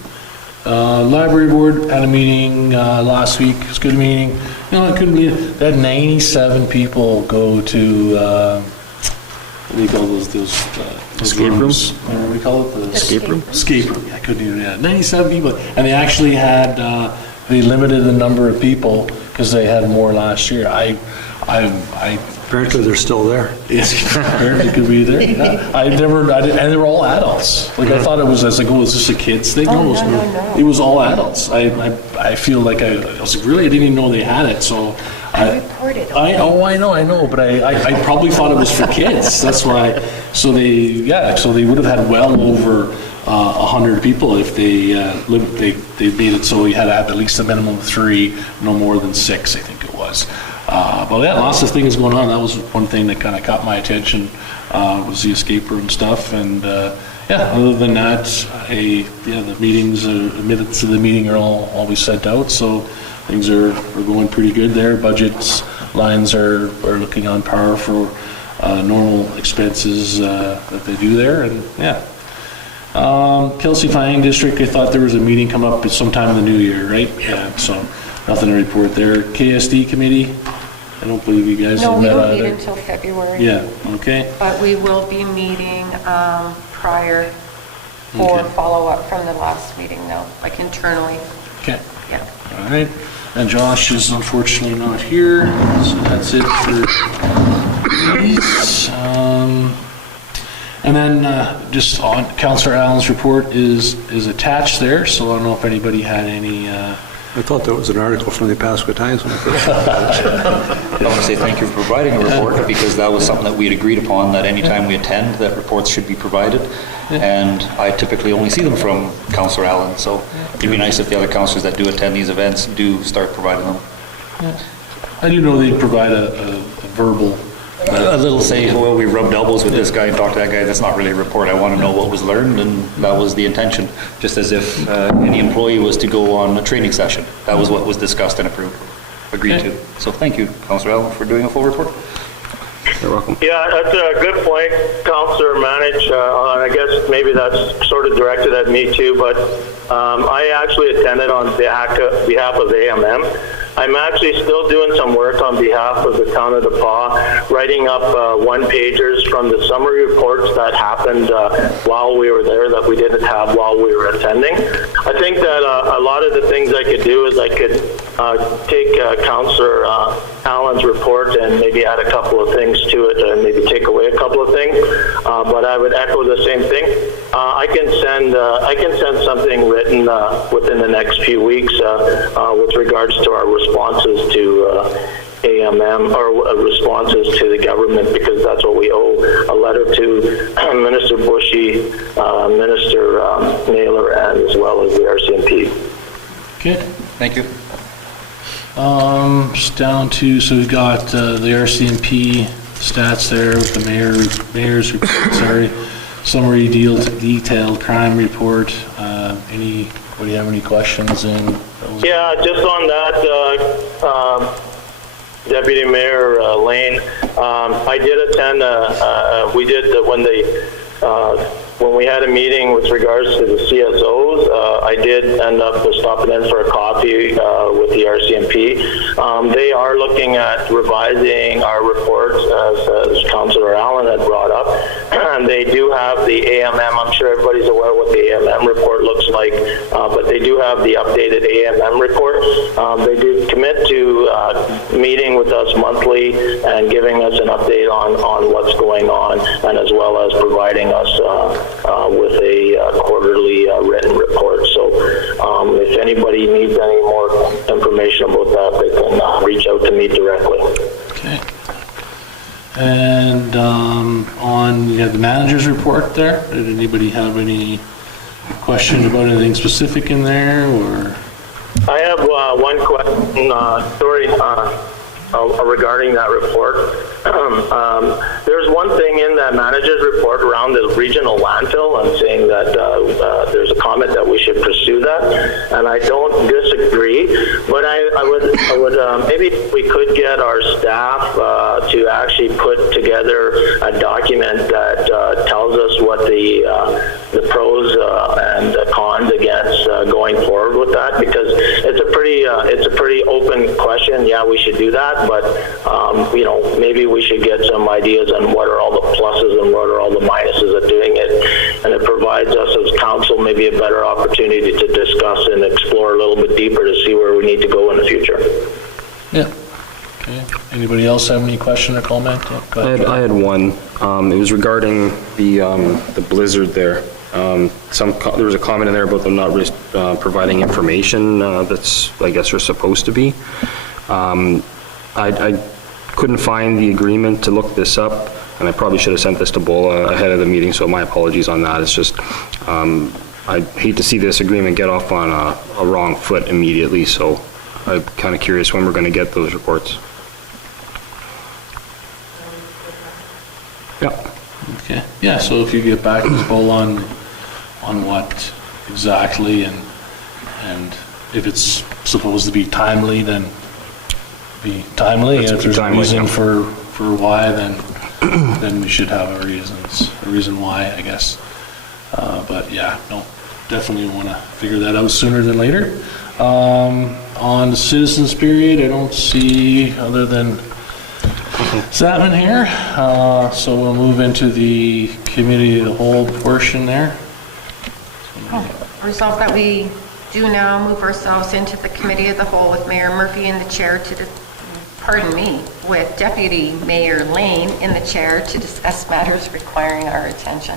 Library board had a meeting last week. It was a good meeting. I couldn't believe it. They had 97 people go to, what do you call those Escape rooms? What do we call it? The Escape room? Escape room. I couldn't even, 97 people. And they actually had, they limited the number of people because they had more last year. Apparently they're still there. Yes, apparently could be there. Yeah. And they were all adults. Like I thought it was, is this a kids thing? Oh, No, no. it was all adults. I feel like I was like, really, I didn't even know they had it. So I reported. I know, but I probably thought it was for kids. That's why. So they would have had well over 100 people if they made it so you had to have at least a minimum of 3, no more than 6, I think it was. But yeah, lots of things going on. That was one thing that kind of caught my attention, was the escape room stuff. And other than that, the meetings, minutes of the meeting are always sent out. So things are going pretty good there. Budgets lines are looking on par for normal expenses that they do there. And Kelsey Planning District, I thought there was a meeting come up sometime in the new year, right? Yeah, so nothing to report there. KSD committee, I don't believe you guys No, have we met don't meet either. until February. Yeah, okay. But we will be meeting prior for Okay. follow-up from the last meeting, though, like internally. Okay. Yeah. All right. And Josh is unfortunately not here, so that's it for these. And then just on Councillor Allen's report is attached there, so I don't know if anybody had any. I thought that was an article from the Pasqua Times when I first saw it. I want to say thank you for providing a report because that was something that we had agreed upon, that anytime we attend, that reports should be provided. And I typically only see them from Councillor Allen, so it'd be nice if the other councillors that do attend these events do start providing them. I do know they provide a verbal. A little say, well, we rubbed elbows with this guy and talked to that guy. That's not really a report. I want to know what was learned, and that was the intention. Just as if any employee was to go on a training session. That was what was discussed and approved, agreed to. So thank you, Councillor Allen, for doing a full report. You're welcome. Yeah, that's a good point, Councillor Manich. I guess maybe that's sort of directed at me too, but I actually attended on behalf of AMM. I'm actually still doing some work on behalf of the town of DePauw, writing up one-pagers from the summary reports that happened while we were there that we didn't have while we were attending. I think that a lot of the things I could do is I could take Councillor Allen's report and maybe add a couple of things to it and maybe take away a couple of things, but I would echo the same thing. I can send something written within the next few weeks with regards to our responses to AMM or responses to the government, because that's what we owe. A letter to Minister Bushy, Minister Naylor, and as well as the RCMP. Okay. Thank you. Just down to, so we've got the RCMP stats there with the mayor's report, sorry, summary detailed crime report. Anybody have any questions in those? Yeah, just on that, Deputy Mayor Lane, I did attend, we did, when we had a meeting with regards to the CSOs, I did end up stopping in for a coffee with the RCMP. They are looking at revising our reports, as Councillor Allen had brought up. And they do have the AMM. I'm sure everybody's aware what the AMM report looks like, but they do have the updated AMM report. They did commit to meeting with us monthly and giving us an update on what's going on, and as well as providing us with a quarterly written report. So if anybody needs any more information about that, they can reach out to me directly. Okay. And on the manager's report there, did anybody have any questions about anything specific in there, or? I have one question, regarding that report. There's one thing in that manager's report around the regional landfill and saying that there's a comment that we should pursue that, and I don't disagree, but I would maybe we could get our staff to actually put together a document that tells us what the pros and the cons against going forward with that, because it's a pretty open question. Yeah, we should do that, but maybe we should get some ideas on what are all the pluses and what are all the minuses of doing it, and it provides us as council maybe a better opportunity to discuss and explore a little bit deeper to see where we need to go in the future. Yeah. Okay. Anybody else have any question or comment? I had one. It was regarding the blizzard there. There was a comment in there about them not providing information that's, I guess, are supposed to be. I couldn't find the agreement to look this up, and I probably should have sent this to Bola ahead of the meeting, so my apologies on that. It's just, I hate to see this agreement get off on a wrong foot immediately, so I'm kind of curious when we're going to get those reports. Yeah. Okay. Yeah, so if you get back to Bola on what exactly, and if it's supposed to be timely, then be timely. And if there's a reason for why, then we should have a reason why, I guess. But yeah, no, definitely want to figure that out sooner than later. On the citizens period, I don't see other than Satman here. So we'll move into the committee of the whole portion there. Resolve that we do now move ourselves into the committee of the whole with Mayor Murphy in the chair with Deputy Mayor Lane in the chair to discuss matters requiring our attention.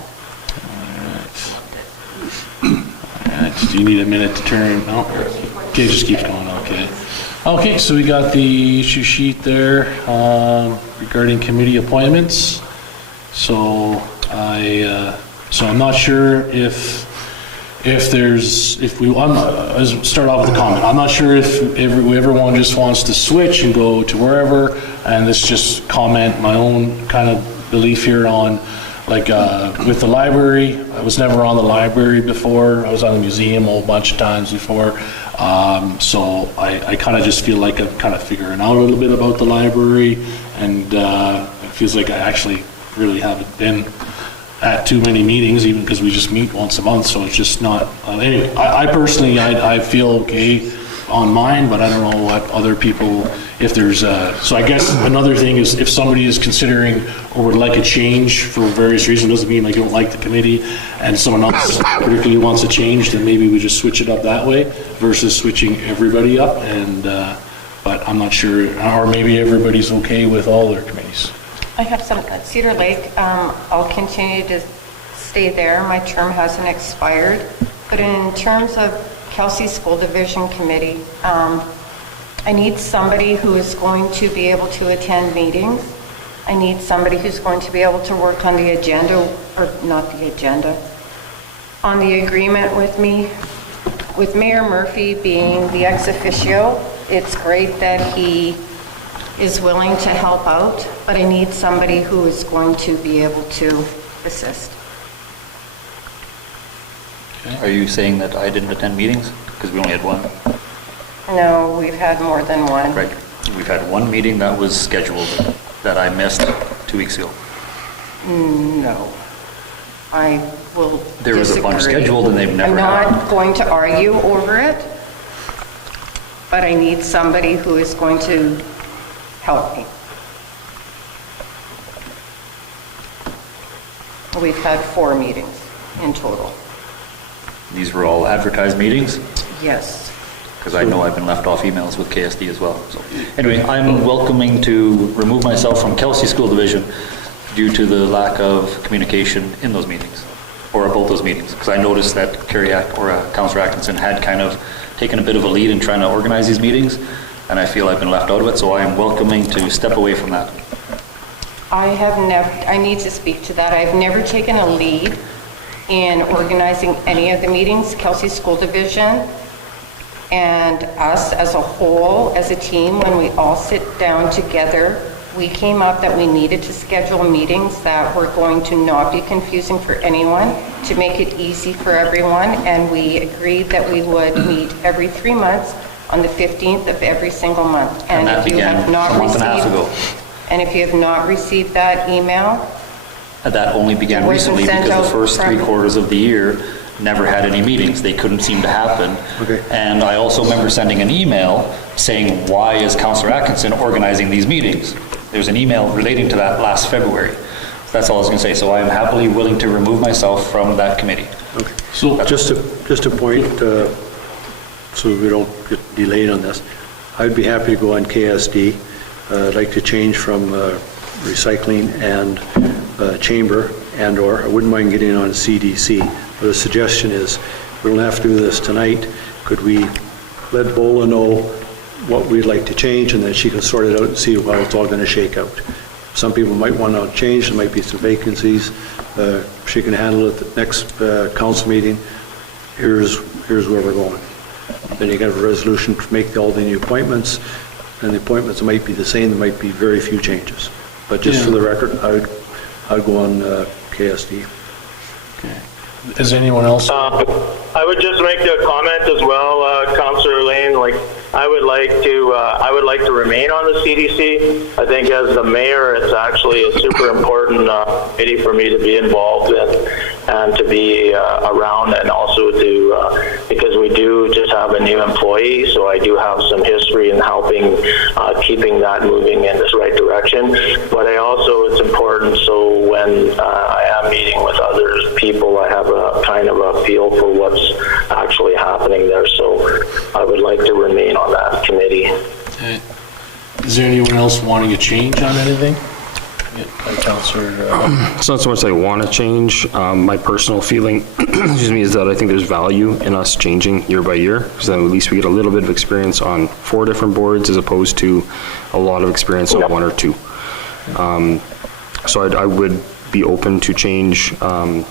All right. Do you need a minute to turn? No? Okay, just keep going. Okay, so we got the issue sheet there regarding committee appointments. So I'm not sure if I'll start off with a comment. I'm not sure if everyone just wants to switch and go to wherever, and this just comment my own kind of belief here on, like with the library. I was never on the library before. I was on the museum a whole bunch of times before. So I kind of just feel like I'm kind of figuring out a little bit about the library, and it feels like I actually really haven't been at too many meetings, even because we just meet once a month, so it's just not, anyway, I personally, I feel okay on mine, but I don't know what other people, if there's so I guess another thing is if somebody is considering or would like a change for various reasons, doesn't mean like you don't like the committee, and someone else particularly wants a change, then maybe we just switch it up that way versus switching everybody up, and but I'm not sure, or maybe everybody's okay with all their committees. I have some at Cedar Lake. I'll continue to stay there. My term hasn't expired. But in terms of Kelsey School Division Committee, I need somebody who is going to be able to attend meetings. I need somebody who's going to be able to work on the agenda, or not the agenda, on the agreement with me. With Mayor Murphy being the ex officio, it's great that he is willing to help out, but I need somebody who is going to be able to assist. Are you saying that I didn't attend meetings? Because we only had one. No, we've had more than one. Right. We've had one meeting that was scheduled that I missed 2 weeks ago. No. I will There was a bunch disagree. scheduled and they've never I'm happened. not going to argue over it, but I need somebody who is going to help me. We've had 4 meetings in total. These were all advertised meetings? Yes. Because I know I've been left off emails with KSD as well. So anyway, I'm welcoming to remove myself from Kelsey School Division due to the lack of communication in those meetings, or both those meetings. Because I noticed that Councillor Atkinson had kind of taken a bit of a lead in trying to organize these meetings, and I feel I've been left out of it, so I am welcoming to step away from that. I need to speak to that. I've never taken a lead in organizing any of the meetings. Kelsey School Division and us as a whole, as a team, when we all sit down together, we came up that we needed to schedule meetings that were going to not be confusing for anyone, to make it easy for everyone, and we agreed that we would meet every 3 months on the 15th of every single month. And that began a month and a half ago. And if you have not received that email, That only began It wasn't recently sent because the out first from- 3 quarters of the year never had any meetings. They couldn't seem to happen. Okay. And I also remember sending an email saying, why is Councillor Atkinson organizing these meetings? There was an email relating to that last February. That's all I was going to say. So I am happily willing to remove myself from that committee. Okay. So just a point, so we don't get delayed on this. I'd be happy to go on KSD. I'd like to change from recycling and chamber and/or, I wouldn't mind getting on CDC. But the suggestion is, we don't have to do this tonight. Could we let Bola know what we'd like to change, and then she can sort it out and see how it's all going to shake out. Some people might want to change, there might be some vacancies. She can handle it at the next council meeting. Here's where we're going. Then you get a resolution to make all the new appointments, and the appointments might be the same, there might be very few changes. But just for the record, I'd go on KSD. Okay. Is anyone else? I would just make a comment as well, Councillor Lane. Like, I would like to remain on the CDC. I think as the mayor, it's actually a super important committee for me to be involved in and to be around, and also to because we do just have a new employee, so I do have some history in helping keeping that moving in this right direction. But I also, it's important so when I am meeting with other people, I have a kind of a feel for what's actually happening there. So I would like to remain on that committee. Okay. Is there anyone else wanting a change on anything? Yeah, Councillor. It's not so much I want to change. My personal feeling, excuse me, is that I think there's value in us changing year by year, because then at least we get a little bit of experience on 4 different boards as opposed to a lot of experience on 1 or 2. So I would be open to change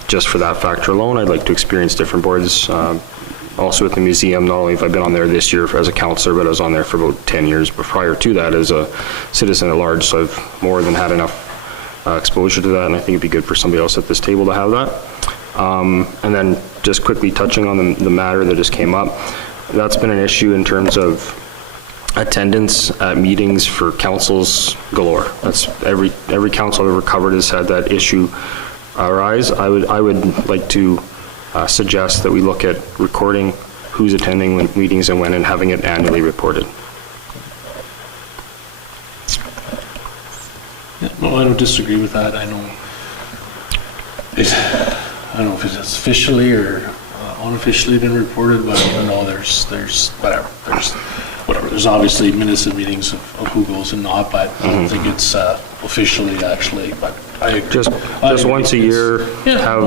just for that factor alone. I'd like to experience different boards. Also at the museum, not only have I been on there this year as a councillor, but I was on there for about 10 years but prior to that as a citizen at large, so I've more than had enough exposure to that, and I think it'd be good for somebody else at this table to have that. And then just quickly touching on the matter that just came up, that's been an issue in terms of attendance at meetings for councils galore. That's every council I've ever covered has had that issue arise. I would like to suggest that we look at recording who's attending meetings and when, and having it annually reported. Yeah, no, I don't disagree with that. I know if it's officially or unofficially been reported, but I know there's whatever. There's obviously minutes of meetings of who goes and not, but I don't think it's officially actually. But I agree. Just once a year, have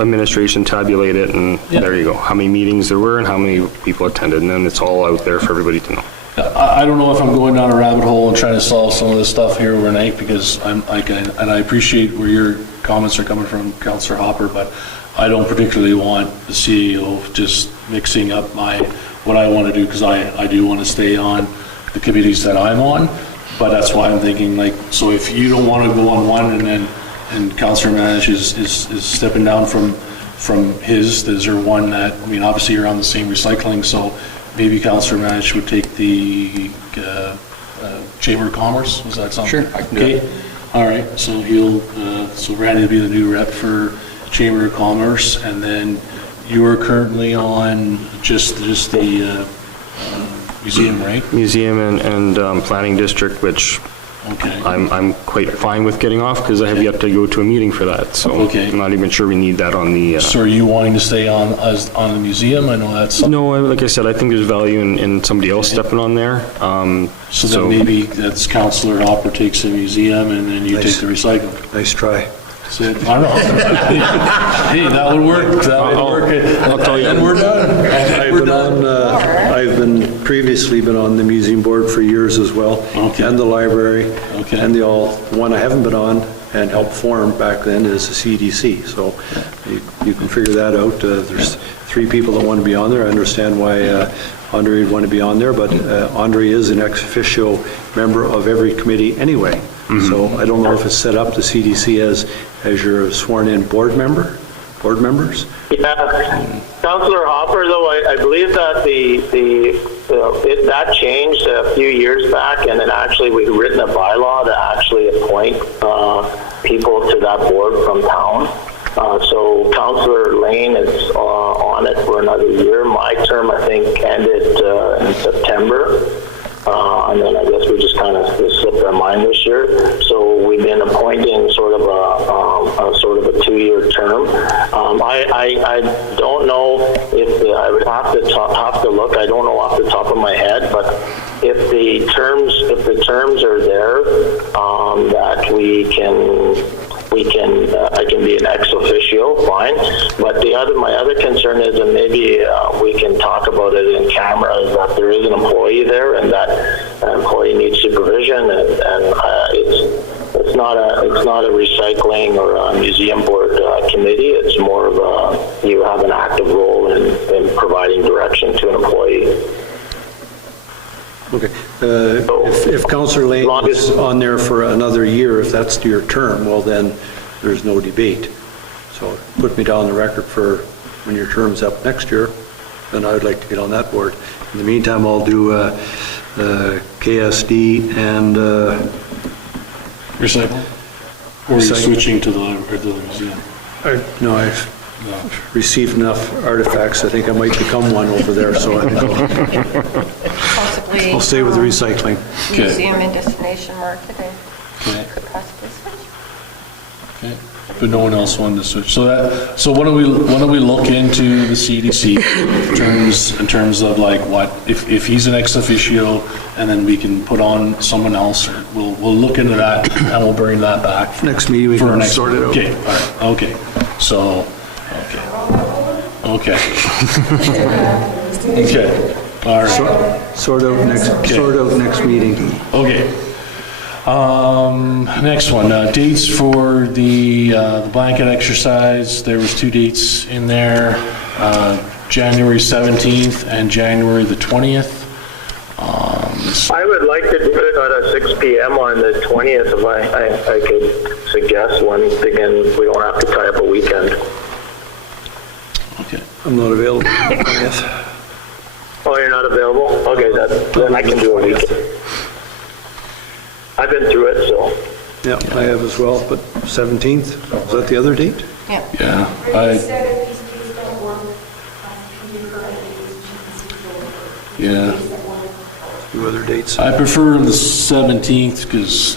administration tabulate it, and there you go. How many meetings there were and how many people attended, and then it's all out there for everybody to know. I don't know if I'm going down a rabbit hole and trying to solve some of this stuff here overnight, because and I appreciate where your comments are coming from, Councillor Hopper, but I don't particularly want the CEO just mixing up what I want to do, because I do want to stay on the committees that I'm on, but that's why I'm thinking, like, so if you don't want to go on one and Councillor Manish is stepping down from his, is there one that, I mean, obviously you're on the same recycling, so maybe Councillor Manish would take the Chamber of Commerce, was that something? Sure, I can do it. Okay. All right, so so Randy will be the new rep for Chamber of Commerce, and then you are currently on just the museum, right? Museum and Planning District, which Okay. I'm quite fine with getting off, because I have yet to go to a meeting for that, so Okay. I'm not even sure we need that on the... So are you wanting to stay on the museum? I know that's something. No, like I said, I think there's value in somebody else stepping on there. So then maybe that's Councillor Hopper takes the museum and then you take the recycling. Nice try. So, I don't know. Hey, that would work. I'll tell you. And we're done. I've previously been on the museum board for years as well, Okay. and the library, Okay. and the one I haven't been on and helped form back then is the CDC. So you can figure that out. There's 3 people that want to be on there. I understand why Andre would want to be on there, but Andre is an ex officio member of every committee anyway. So I don't know if it's set up, the CDC, as your sworn-in board members. Yeah, Councillor Hopper, though, I believe that that changed a few years back, and then actually we've written a bylaw to actually appoint people to that board from town. So Councillor Lane is on it for another year. My term, I think, ended in September. And then I guess we just kind of slipped our mind this year. So we've been appointing sort of a 2-year term. I don't know if I would have to look. I don't know off the top of my head, but if the terms are there, that I can be an ex officio, fine. But my other concern is that maybe we can talk about it in camera, is that there is an employee there and that an employee needs supervision, and it's not a recycling or a museum board committee. It's more of you have an active role in providing direction to an employee. Okay. If Councillor Lane is on there for another year, if that's your term, well, then there's no debate. So put me down the record for when your term's up next year, then I would like to get on that board. In the meantime, I'll do KSD and... Recycle? Or are you switching to the museum? No, I've received enough artifacts. I think I might become one over there, so I think Possibly. I'll stay with the recycling. Museum and destination marketing. Okay. Could possibly switch. Okay. But no one else wanted to switch. So why don't we look into the CDC in terms of like what if he's an ex officio, and then we can put on someone else. Or we'll look into that and we'll bring that back Next meeting we can sort it out. Okay. All right. Okay. So. Okay. Okay. All right. Sort out next meeting. Okay. Next one, dates for the blanket exercise. There was 2 dates in there, January 17th and January the 20th. I would like to do it at 6 p.m. on the 20th, if I could suggest one. Again, we don't have to tie up a weekend. Okay. I'm not available. Yes. Oh, you're not available? Okay, then I can do a weekend. I've been through it, so. Yeah, I have as well, but 17th, is that the other date? Yeah. Yeah. Yeah. 2 other dates. I prefer the 17th because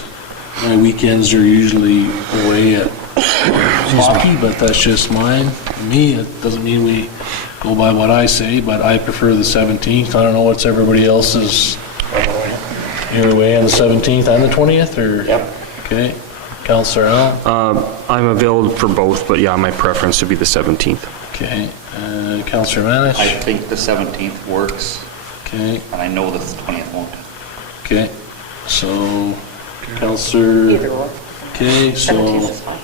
my weekends are usually away at hockey, but that's just me. It doesn't mean we go by what I say, but I prefer the 17th. I don't know what's everybody else's. You're away on the 17th and the 20th, or? Yep. Okay. Councillor Al? I'm available for both, but yeah, my preference would be the 17th. Okay. Councillor Manish? I think the 17th works. Okay, And I know that the 20th won't. okay, so Counselor, Either or. okay, 17th so, is fine.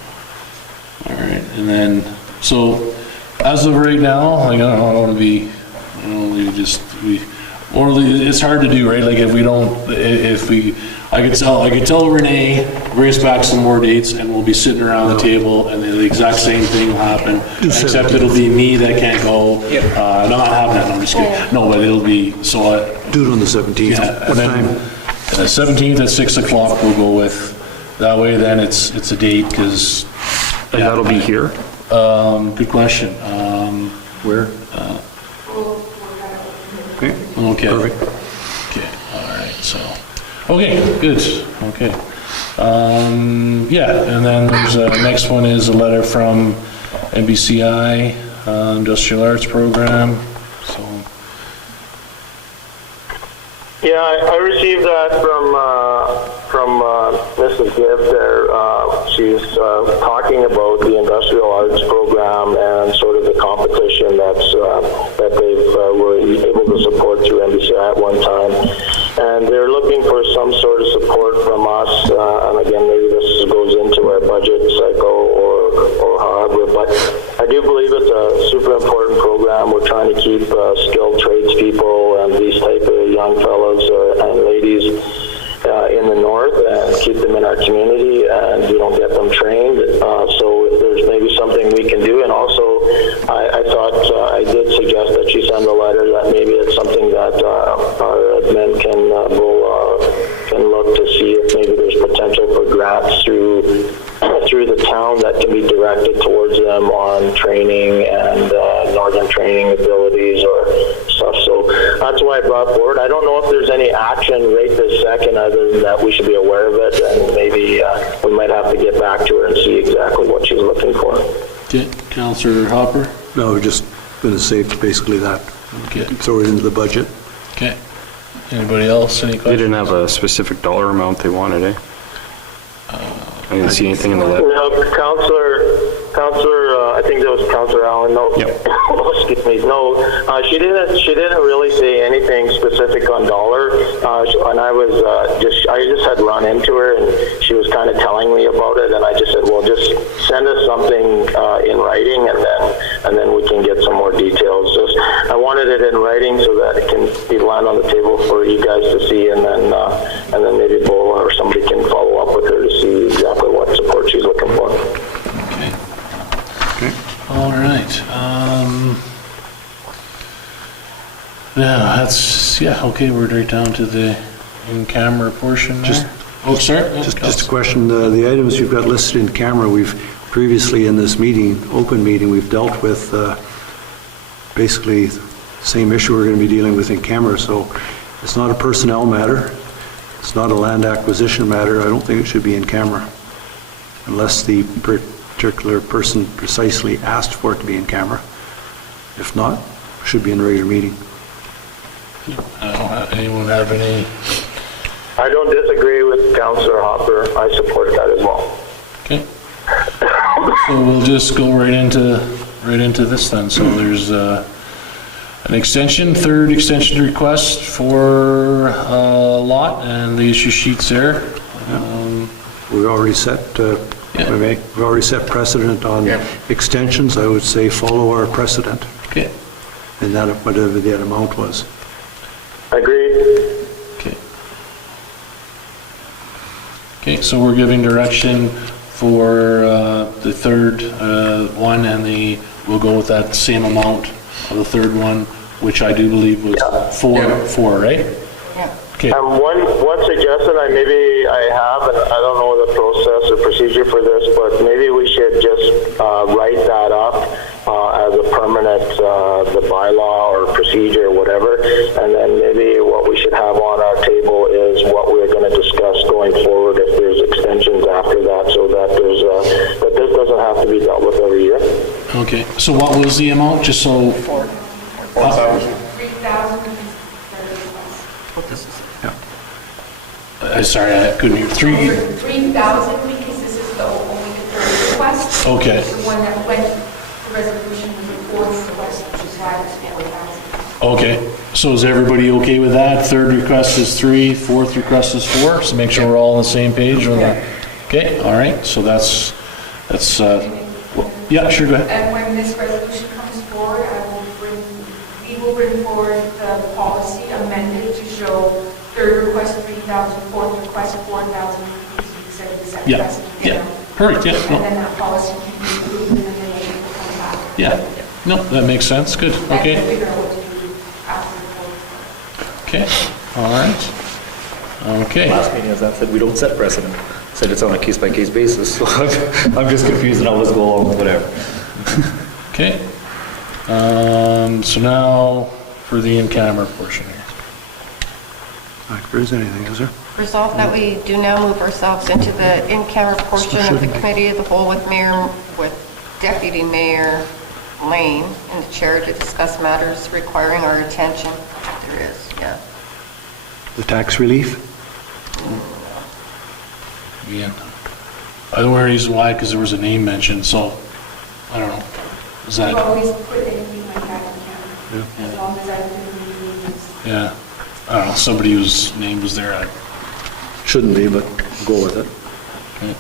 all right, and then, so, as of right now, like, I don't want to be, I don't know, or it's hard to do, right? Like, if we don't, if we, I could tell Renee, bring us back some more dates, and we'll be sitting around the table, and the exact same thing will happen, except it'll be me that can't go. No, not happening, no, I'm just kidding. No, but it'll be, so, Do it on the 17th. yeah, What and time? then, 17th at 6 o'clock we'll go with. That way then it's a date, because. And that'll be here? Good question. Where? Okay. Okay. Perfect. Okay, all right, so, okay, good, okay. Yeah, and then there's, next one is a letter from NBCI, Industrial Arts Program, so. Yeah, I received that from Mrs. Gibb there. She's talking about the industrial arts program and sort of the competition that they were able to support through NBCI at one time. And they're looking for some sort of support from us. And again, maybe this goes into our budget cycle or however, but I do believe it's a super important program. We're trying to keep skilled tradespeople and these type of young fellows and ladies in the north and keep them in our community, and we don't get them trained. So if there's maybe something we can do, and also I thought I did suggest that she send a letter that maybe it's something that our admin can look to see if maybe there's potential for grants through the town that can be directed towards them on training and northern training abilities or stuff. So that's why I brought forward. I don't know if there's any action right this second other than that we should be aware of it, and maybe we might have to get back to her and see exactly what she's looking for. Okay, Counselor Hopper? No, we're just going to say basically that. Okay. Throw it into the budget. Okay. Anybody else, any They questions? didn't have a specific dollar amount they wanted, eh? I didn't see anything in the letter. No, Counselor, I think that was Counselor Allen. No, Yep. excuse me. No, she didn't really say anything specific on dollar. And I just had run into her, and she was kind of telling me about it, and I just said, well, just send us something in writing, and then we can get some more details. Just I wanted it in writing so that it can be lined on the table for you guys to see, and then maybe Bo or somebody can follow up with her to see exactly what support she's looking for. Okay. All right. Okay, we're right down to the in-camera portion there. Just a question, the items you've got listed in camera, we've previously in this meeting, open meeting, we've dealt with basically the same issue we're going to be dealing with in camera, so it's not a personnel matter, it's not a land acquisition matter, I don't think it should be in camera, unless the particular person precisely asked for it to be in camera. If not, it should be in a regular meeting. Anyone have any? I don't disagree with Councillor Hopper. I support that as well. Okay. So we'll just go right into this then. So there's an extension, third extension request for lot, and the issue sheet's there. We've already set, we've already set precedent on extensions. I would say follow our precedent. Okay. And that, whatever that amount was. Agreed. Okay. Okay, so we're giving direction for the third one, and we'll go with that same amount of the third one, which I do believe was four, right? Yeah. Okay. One suggestion I have, and I don't know the process or procedure for this, but maybe we should just write that up as a permanent, the bylaw or procedure or whatever, and then maybe what we should have on our table is what we're going to discuss going forward if there's extensions after that, so that that this doesn't have to be dealt with every year. Okay, so what was the amount, just so? 3,000 What this is. Sorry, I couldn't hear. 3,000 because this is the only request. Okay. The one that went, the resolution was before the West, which is why it's 4,000. Okay, So is everybody okay with that? Third request is 3, fourth request is 4, so make sure we're all on the same page on that. Okay, all right, so that's, yeah, sure, go ahead. And when this resolution comes forward, we will bring forward the policy amended to show third request 3,000, fourth request 4,000, because you said the second Yeah, request. yeah, perfect, yeah, And no, then that policy can be approved and then they will come back. yeah, no, that makes sense, good, And okay, figure out what to do after the vote. okay, all right, okay. Last meeting, as I said, we don't set precedent. Said it's on a case-by-case basis, so I'm just confused and I'll just go along with whatever. Okay. So now for the in-camera portion here. Not there is anything, is there? Resolve that we do now move ourselves into the in-camera portion of the committee of the whole with Deputy Mayor Lane and the chair to discuss matters requiring our attention. There is, yeah. The tax relief? Yeah. I don't know reason why, because there was a name mentioned, so I don't know. Is You that, always put anything like that in camera, Yeah. as long as I've been reading this. yeah, I don't know, somebody whose name was there, Shouldn't be, but go with it. okay.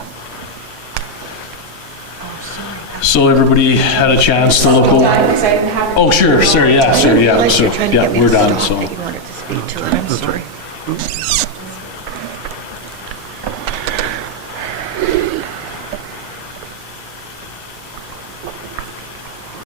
So everybody had a chance to look Done, over? because I didn't have. Oh, sure, sorry, yeah, so, Like you're trying to yeah, get me we're to done, stop so. that you wanted to speak to it, I'm sorry.